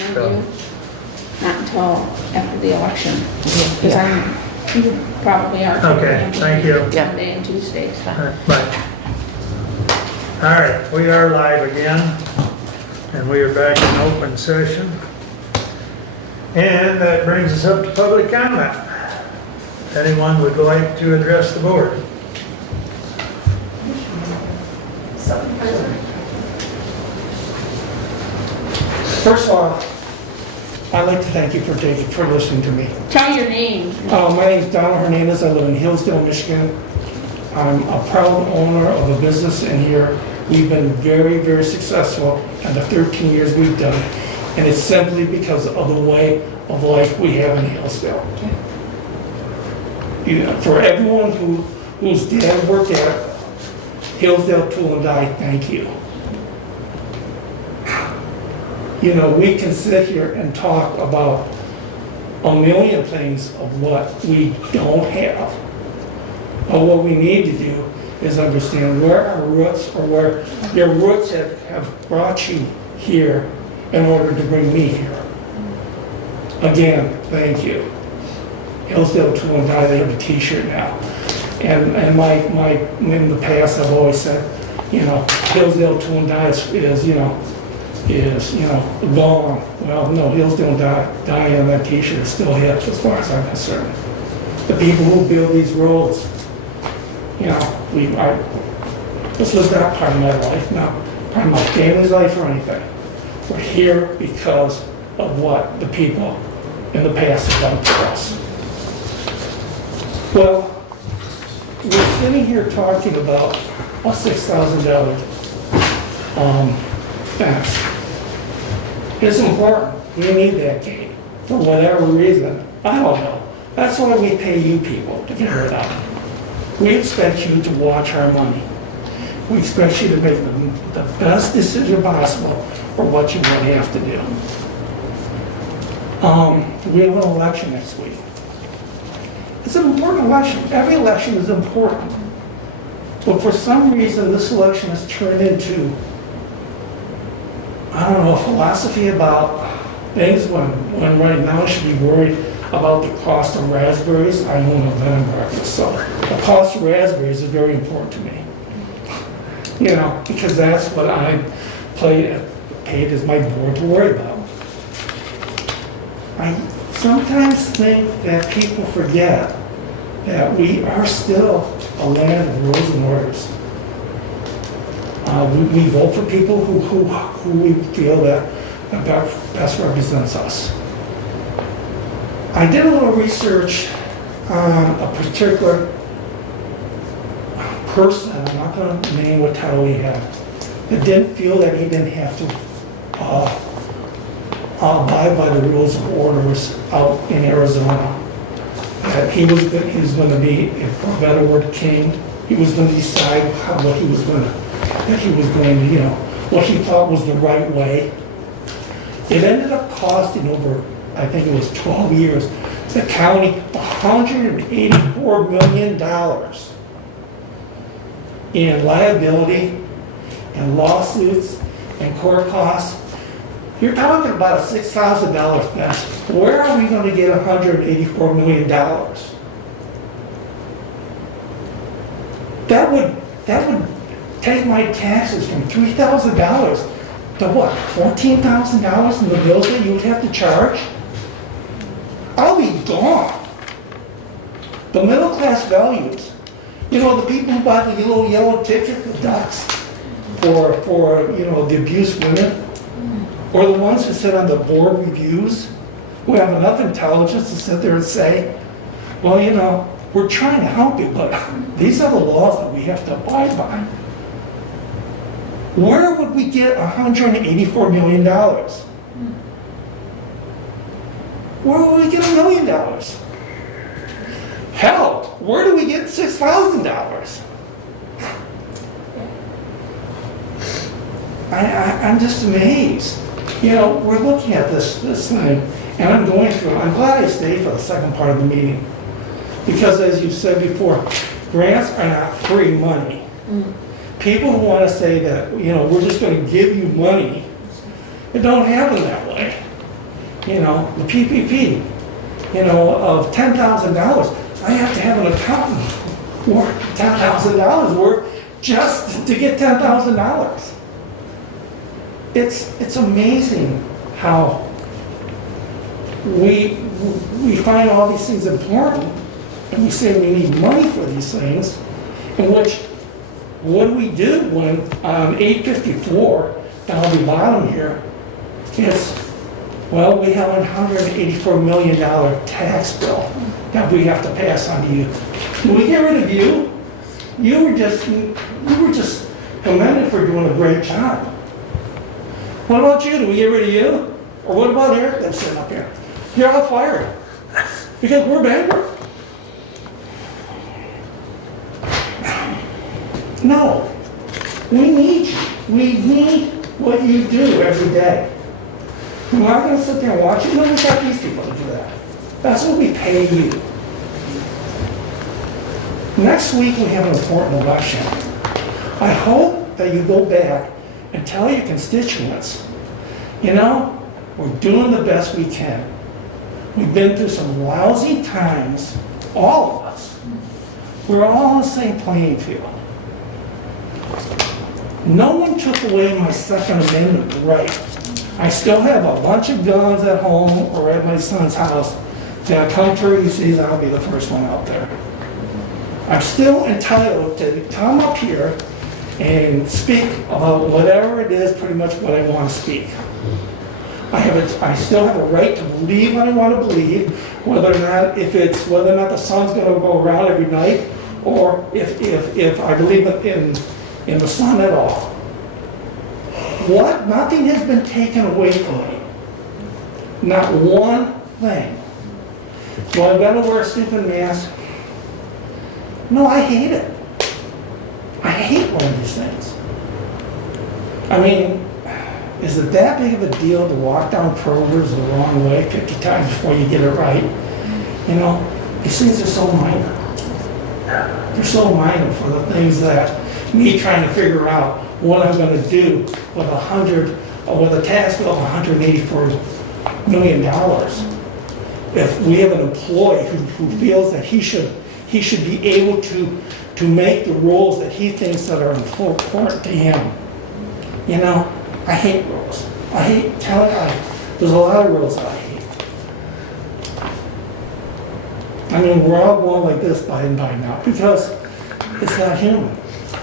interview. Not until after the election, because you probably are. Okay, thank you. Yeah. Monday and Tuesdays. Bye. All right, we are live again, and we are back in open session. And that brings us up to public comment. Anyone would like to address the board? First off, I'd like to thank you for listening to me. Tell your name. My name's Donald Hernandez. I live in Hillsdale, Michigan. I'm a proud owner of a business in here. We've been very, very successful in the 13 years we've done, and it's simply because of the way of life we have in Hillsdale. For everyone whose dad worked at Hillsdale Tool and Die, thank you. We can sit here and talk about a million things of what we don't have. But what we need to do is understand where our roots, or where your roots have brought you here in order to bring me here. Again, thank you. Hillsdale Tool and Die, they have a t-shirt now. And in the past, I've always said, Hillsdale Tool and Die is gone. Well, no, Hillsdale Die on that t-shirt is still hip as far as I'm concerned. The people who build these roads, this was not part of my life, not part of my family's life or anything. We're here because of what the people in the past have done for us. Well, we're sitting here talking about a $6,000 fence. It's important. We need that gate for whatever reason. I don't know. That's why we pay you people to figure it out. We expect you to watch our money. We expect you to make the best decision possible for what you really have to do. We have an election next week. It's an important election. Every election is important. But for some reason, this election has turned into, I don't know, a philosophy about things when right now I should be worried about the cost of raspberries. I own a bed and breakfast, so the cost of raspberries is very important to me. Because that's what I paid as my board to worry about. I sometimes think that people forget that we are still a land of rules and orders. We vote for people who we feel that best represents us. I did a little research on a particular person, I'm not going to name what title he had, that didn't feel that he didn't have to abide by the rules of orders out in Arizona. That he was going to be, if a better word, king. He was going to decide what he was going to, what he thought was the right way. It ended up costing over, I think it was 12 years, the county $184 million in liability and lawsuits and court costs. You're talking about a $6,000 fence. Where are we going to get $184 million? That would take my taxes from $3,000 to what, $14,000 in the bills that you would have to charge? I'll be gone. The middle class values, the people who buy the little yellow ticket, the ducks, for the abused women, or the ones who sit on the board reviews, who have enough intelligence to sit there and say, well, we're trying to help you, but these are the laws that we have to abide by. Where would we get $184 million? Where would we get $1 million? Hell, where do we get $6,000? I'm just amazed. We're looking at this thing, and I'm glad I stayed for the second part of the meeting. Because as you said before, grants are not free money. People who want to say that, we're just going to give you money, it don't happen that way. the PPP, of $10,000. I have to have an accountant work $10,000 worth just to get $10,000. It's amazing how we find all these things important, and we say we need money for these things, in which, what do when on 854, down the bottom here, is, well, we have a $184 million tax bill that we have to pass on to you. Do we get rid of you? You were just commended for doing a great job. What about you? Do we get rid of you? Or what about Eric that's sitting up here? You're all fired because we're bankrupt. No, we need you. We need what you do every day. We're not going to sit there and watch you. No, we got these people to do that. That's what we pay you. Next week we have an important election. I hope that you go back and tell your constituents, we're doing the best we can. We've been through some lousy times, all of us. We're all on the same playing field. No one took away my Second Amendment right. I still have a bunch of guns at home or at my son's house. That come true, he sees, I'll be the first one out there. I'm still entitled to come up here and speak about whatever it is, pretty much what I want to speak. I still have a right to believe what I want to believe, whether or not the sun's going to go around every night, or if I believe in the sun at all. Nothing has been taken away from me. Not one thing. Do I gotta wear a stupid mask? No, I hate it. I hate one of these things. I mean, is it that big of a deal to walk down Kroger's the wrong way 50 times before you get it right? These things are so minor. They're so minor for the things that me trying to figure out what I'm going to do with a tax bill of $184 million. If we have an employee who feels that he should be able to make the rules that he thinks that are important to him. I hate rules. I hate telling, there's a lot of rules that I hate. I mean, we're all going like this by now because it's not human.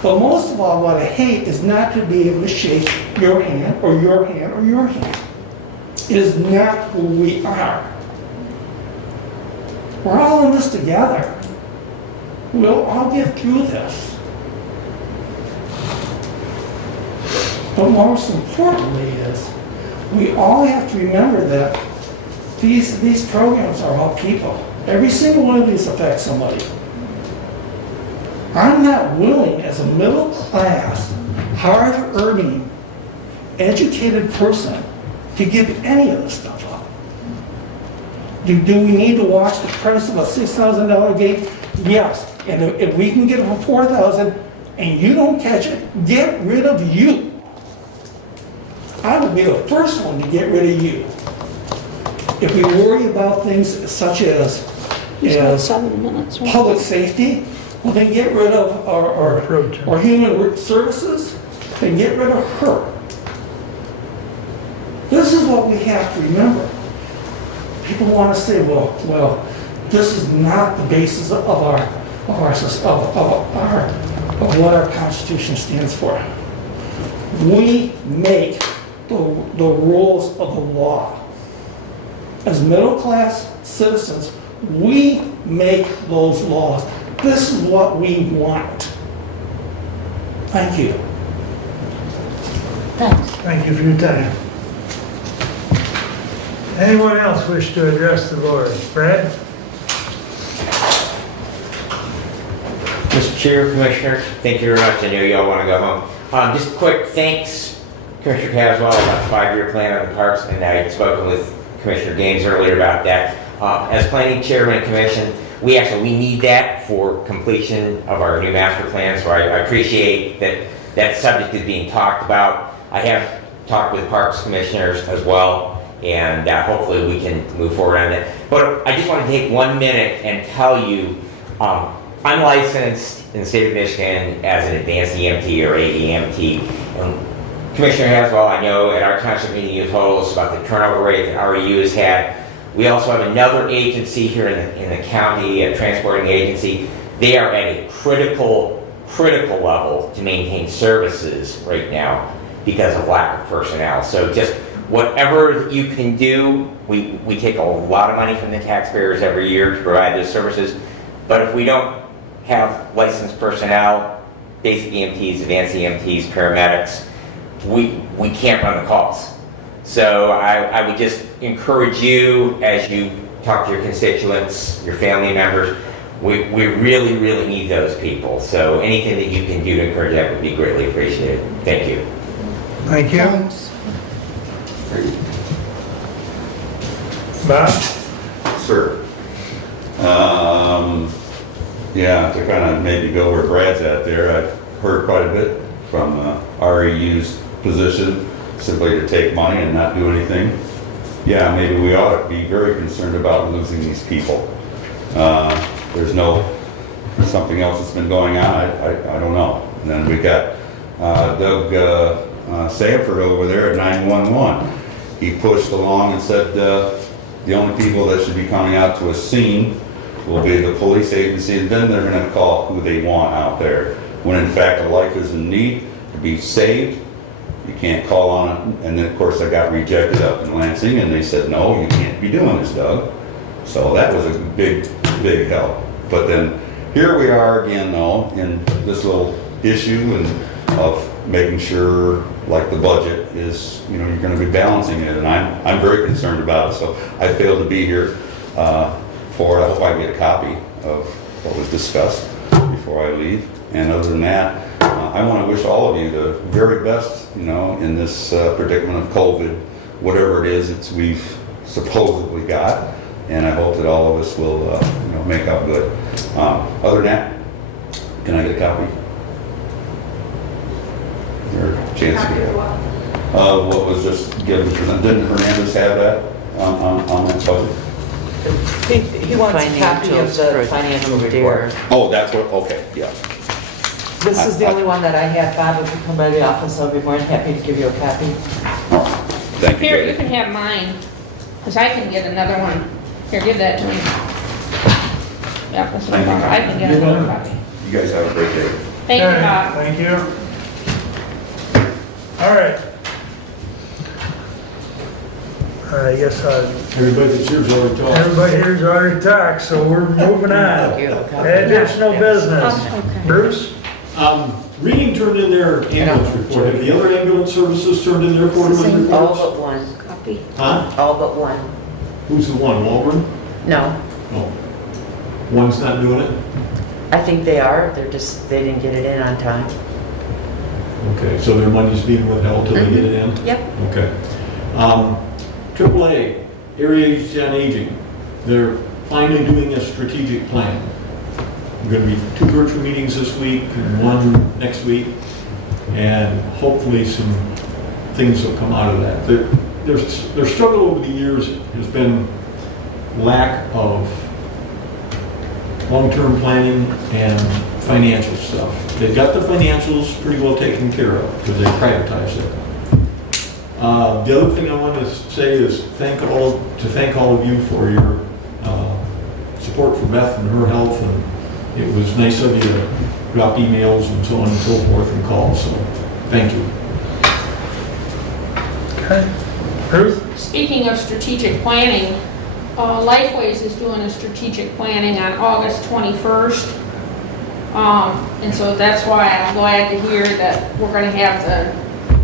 But most of all, what I hate is not to be able to shake your hand or your hand or your hand. It is not who we are. We're all in this together. We'll all get through this. But most importantly is, we all have to remember that these programs are all people. Every single one of these affects somebody. I'm not willing, as a middle-class, hard-earning, educated person, to give any of this stuff up. Do we need to watch the price of a $6,000 gate? Yes. And if we can get it for $4,000 and you don't catch it, get rid of you. I would be the first one to get rid of you. If we worry about things such as 7 minutes, right? public safety, well, then get rid of our human services, then get rid of her. This is what we have to remember. People want to say, well, this is not the basis of what our Constitution stands for. We make the rules of the law. As middle-class citizens, we make those laws. This is what we want. Thank you. Thanks. Thank you for your time. Anyone else wish to address the board? Brad? Mr. Chair, Commissioners, thank you very much. I know you all want to go home. Just a quick thanks, Commissioner Caswell, about the 5-year plan on the parks, and I had spoken with Commissioner Gaines earlier about that. As planning chairman and commission, we need that for completion of our new master plan, so I appreciate that subject is being talked about. I have talked with parks commissioners as well, and hopefully we can move forward on that. But I just want to take 1 minute and tell you, I'm licensed in the state of Michigan as an advanced EMT or AEMT. Commissioner Haswell, I know at our township meeting you told us about the turnover rate that REU has had. We also have another agency here in the county, a transporting agency. They are at a critical level to maintain services right now because of lack of personnel. So just whatever you can do, we take a lot of money from the taxpayers every year to provide those services. But if we don't have licensed personnel, basic EMTs, advanced EMTs, paramedics, we can't run the calls. So I would just encourage you, as you talk to your constituents, your family members, we really, really need those people. So anything that you can do to encourage that would be greatly appreciated. Thank you. Thank you. Thanks. Bob? Sir. Yeah, to kind of maybe go where Brad's at there, I've heard quite a bit from REU's position, simply to take money and not do anything. Yeah, maybe we ought to be very concerned about losing these people. There's something else that's been going on, I don't know. And then we got Doug Sanford over there at 911. He pushed along and said the only people that should be coming out to a scene will be the police agency, and then they're going to call who they want out there. When in fact a life is in need to be saved, you can't call on it. And then of course I got rejected up in Lansing, and they said, no, you can't be doing this, Doug. So that was a big help. But then here we are again though, in this little issue and of making sure, like the budget is, you're going to be balancing it, and I'm very concerned about it. So I failed to be here for it. I hope I get a copy of what was discussed before I leave. And other than that, I want to wish all of you the very best, in this predicament of COVID, whatever it is that we've supposedly got. And I hope that all of us will, make out good. Other than that, can I get a copy? Or a chance to get it? What was just given to them? Didn't Hernandez have that on that budget? He wants a copy of the financial report. Oh, that's what, okay, yeah. This is the only one that I have. Bob, if you come by the office, I'll be more than happy to give you a copy. Thank you. Here, you can have mine, because I can get another one. Here, give that to me. Yeah, that's no problem. I can get another copy. You guys have a great day. Thank you, Okay, Bob. Thank you. All right. I guess Everybody that's here's already talked. everybody here's already talked, so we're moving on. Additional business. Bruce? Reading turned in their ambulance report. Have the other ambulance services turned in their quarterly All reports? but one. Copy. Huh? All but one. Who's the one, Walgren? No, Oh. One's not doing it? I think they are. They didn't get it in on time. Okay, so their money's being withheld till they get it in? Yep. Okay. AAA, Area Agency on Aging, they're finally doing a strategic plan. Going to be 2 virtual meetings this week and 1 next week, and hopefully some things will come out of that. Their struggle over the years has been lack of long-term planning and financial stuff. They've got the financials pretty well taken care of because they prioritize it. The other thing I want to say is thank all of you for your support for Beth and her health, and it was nice of you to drop emails and so on and so forth and calls, so thank you. Okay. Ruth? Speaking of strategic planning, Lifeways is doing a strategic planning on August 21st. And so that's why I'm glad to hear that we're going to have the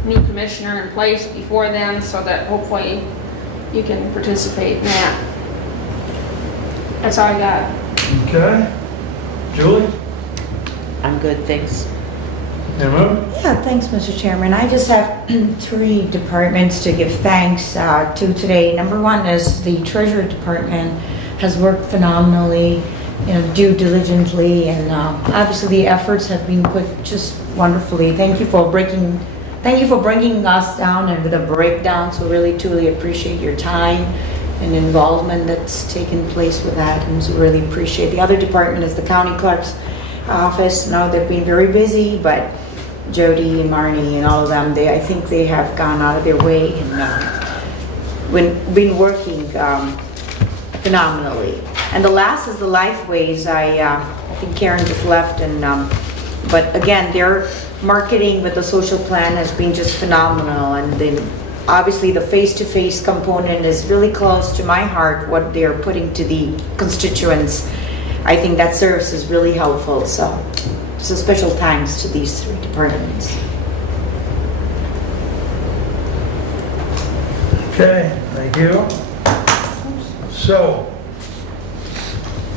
new commissioner in place before then, so that hopefully you can participate in that. That's all I got. Okay. Julie? I'm good, thanks. Emma? Yeah, thanks, Mr. Chairman. I just have 3 departments to give thanks to today. Number 1 is the Treasury Department has worked phenomenally, due diligently, and obviously the efforts have been put just wonderfully. Thank you for breaking thank you for bringing us down and with a breakdown. So really, truly appreciate your time and involvement that's taken place with that, and so really appreciate. The other department is the county clerk's office. Now they've been very busy, but Jody and Marnie and all of them, I think they have gone out of their way and been working phenomenally. And the last is the Lifeways. I think Karen just left, and but again, their marketing with the social plan has been just phenomenal. And then obviously the face-to-face component is really close to my heart, what they're putting to the constituents. I think that service is really helpful. So special thanks to these three departments. Okay, thank you. So,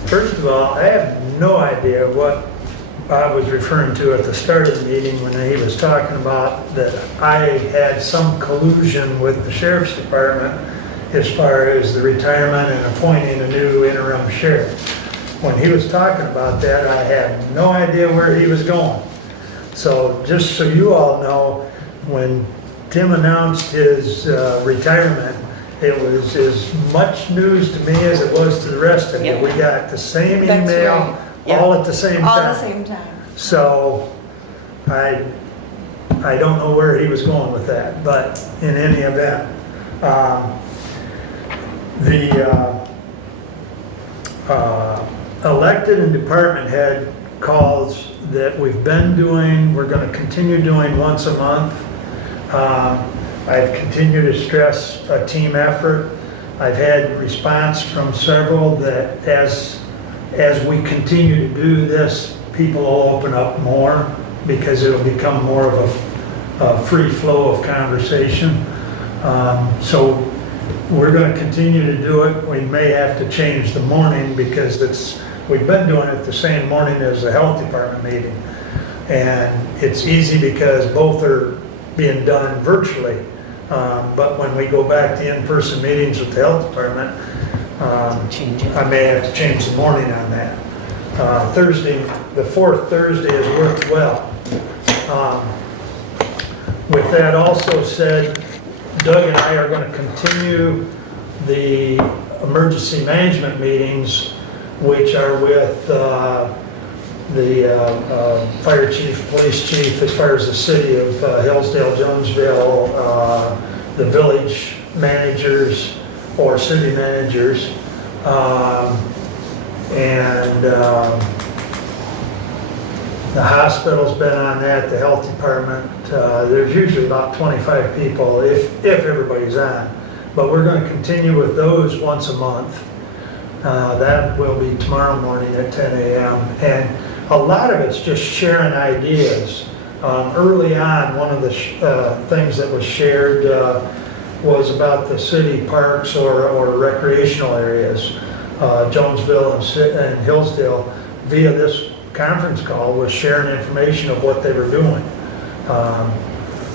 first of all, I have no idea what Bob was referring to at the start of the meeting when he was talking about that I had some collusion with the sheriff's department as far as the retirement and appointing a new interim sheriff. When he was talking about that, I had no idea where he was going. So just so you all know, when Tim announced his retirement, it was as much news to me as it was to the rest of you. We got the same That's email right. Yep. all at the same time. All at the same time. So I don't know where he was going with that, but in any event, elected and department head calls that we've been doing, we're going to continue doing once a month. I've continued to stress a team effort. I've had response from several that as we continue to do this, people will open up more because it'll become more of a free flow of conversation. So we're going to continue to do it. We may have to change the morning because we've been doing it the same morning as the health department meeting. And it's easy because both are being done virtually. But when we go back to in-person meetings with the health department, I may have to change the morning on that. Thursday, the fourth Thursday has worked well. With that also said, Doug and I are going to continue the emergency management meetings, which are with the fire chief, police chief, as far as the city of Hillsdale, Jonesville, the village managers or city managers, and the hospital's been on that, the health department. There's usually about 25 people if everybody's on. But we're going to continue with those once a month. That will be tomorrow morning at 10 a.m. And a lot of it's just sharing ideas. Early on, one of the things that was shared was about the city parks or recreational areas. Jonesville and Hillsdale, via this conference call, was sharing information of what they were doing.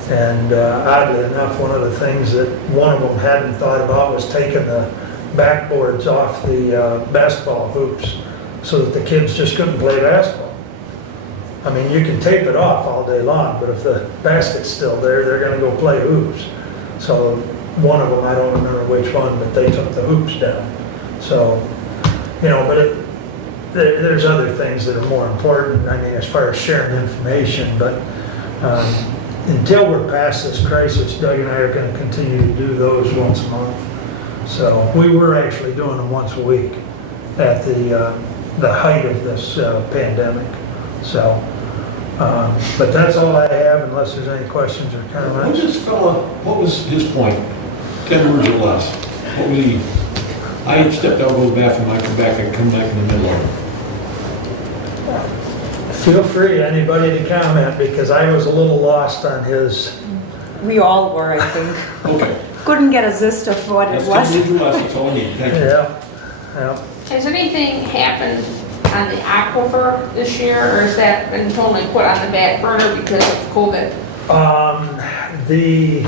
Oddly enough, one of the things that one of them hadn't thought about was taking the backboards off the basketball hoops so that the kids just couldn't play basketball. I mean, you can tape it off all day long, but if the basket's still there, they're going to go play hoops. So one of them, I don't remember which one, but they took the hoops down. So, but there's other things that are more important, I mean, as far as sharing information, but until we're past this crisis, Doug and I are going to continue to do those once a month. So we were actually doing them once a week at the height of this pandemic. So, but that's all I have, unless there's any questions or comments. What this fella, what was his point? 10 words or less. What was he? I stepped out, go to the bathroom, I come back, I come back in the middle of it. Feel free, anybody, to comment, because I was a little lost on his. We all were, I think. Okay. Couldn't get a gist of what it was. That's 10 words or less, that's all I need. Thank you. Yeah. Has anything happened on the aquifer this year, or has that been totally put on the back burner because of COVID? The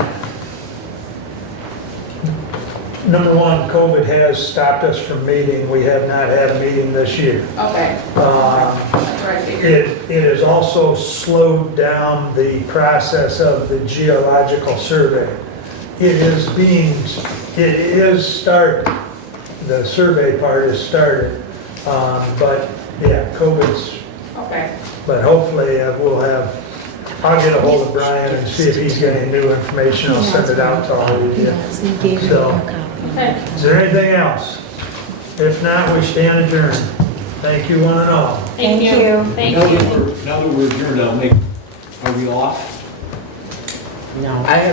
number one, COVID has stopped us from meeting. We have not had a meeting this year. Okay. That's what I figured. it has also slowed down the process of the geological survey. It is started, the survey part is started, but yeah, COVID's, Okay. but hopefully we'll have, I'll get a hold of Brian and see if he's got any new information, I'll send it out to all of you. Yes, they gave me a So- copy. Okay. Is there anything else? If not, we stand adjourned. Thank you one and all. Thank you. Thank Now you. that we're adjourned, are we off? No. I have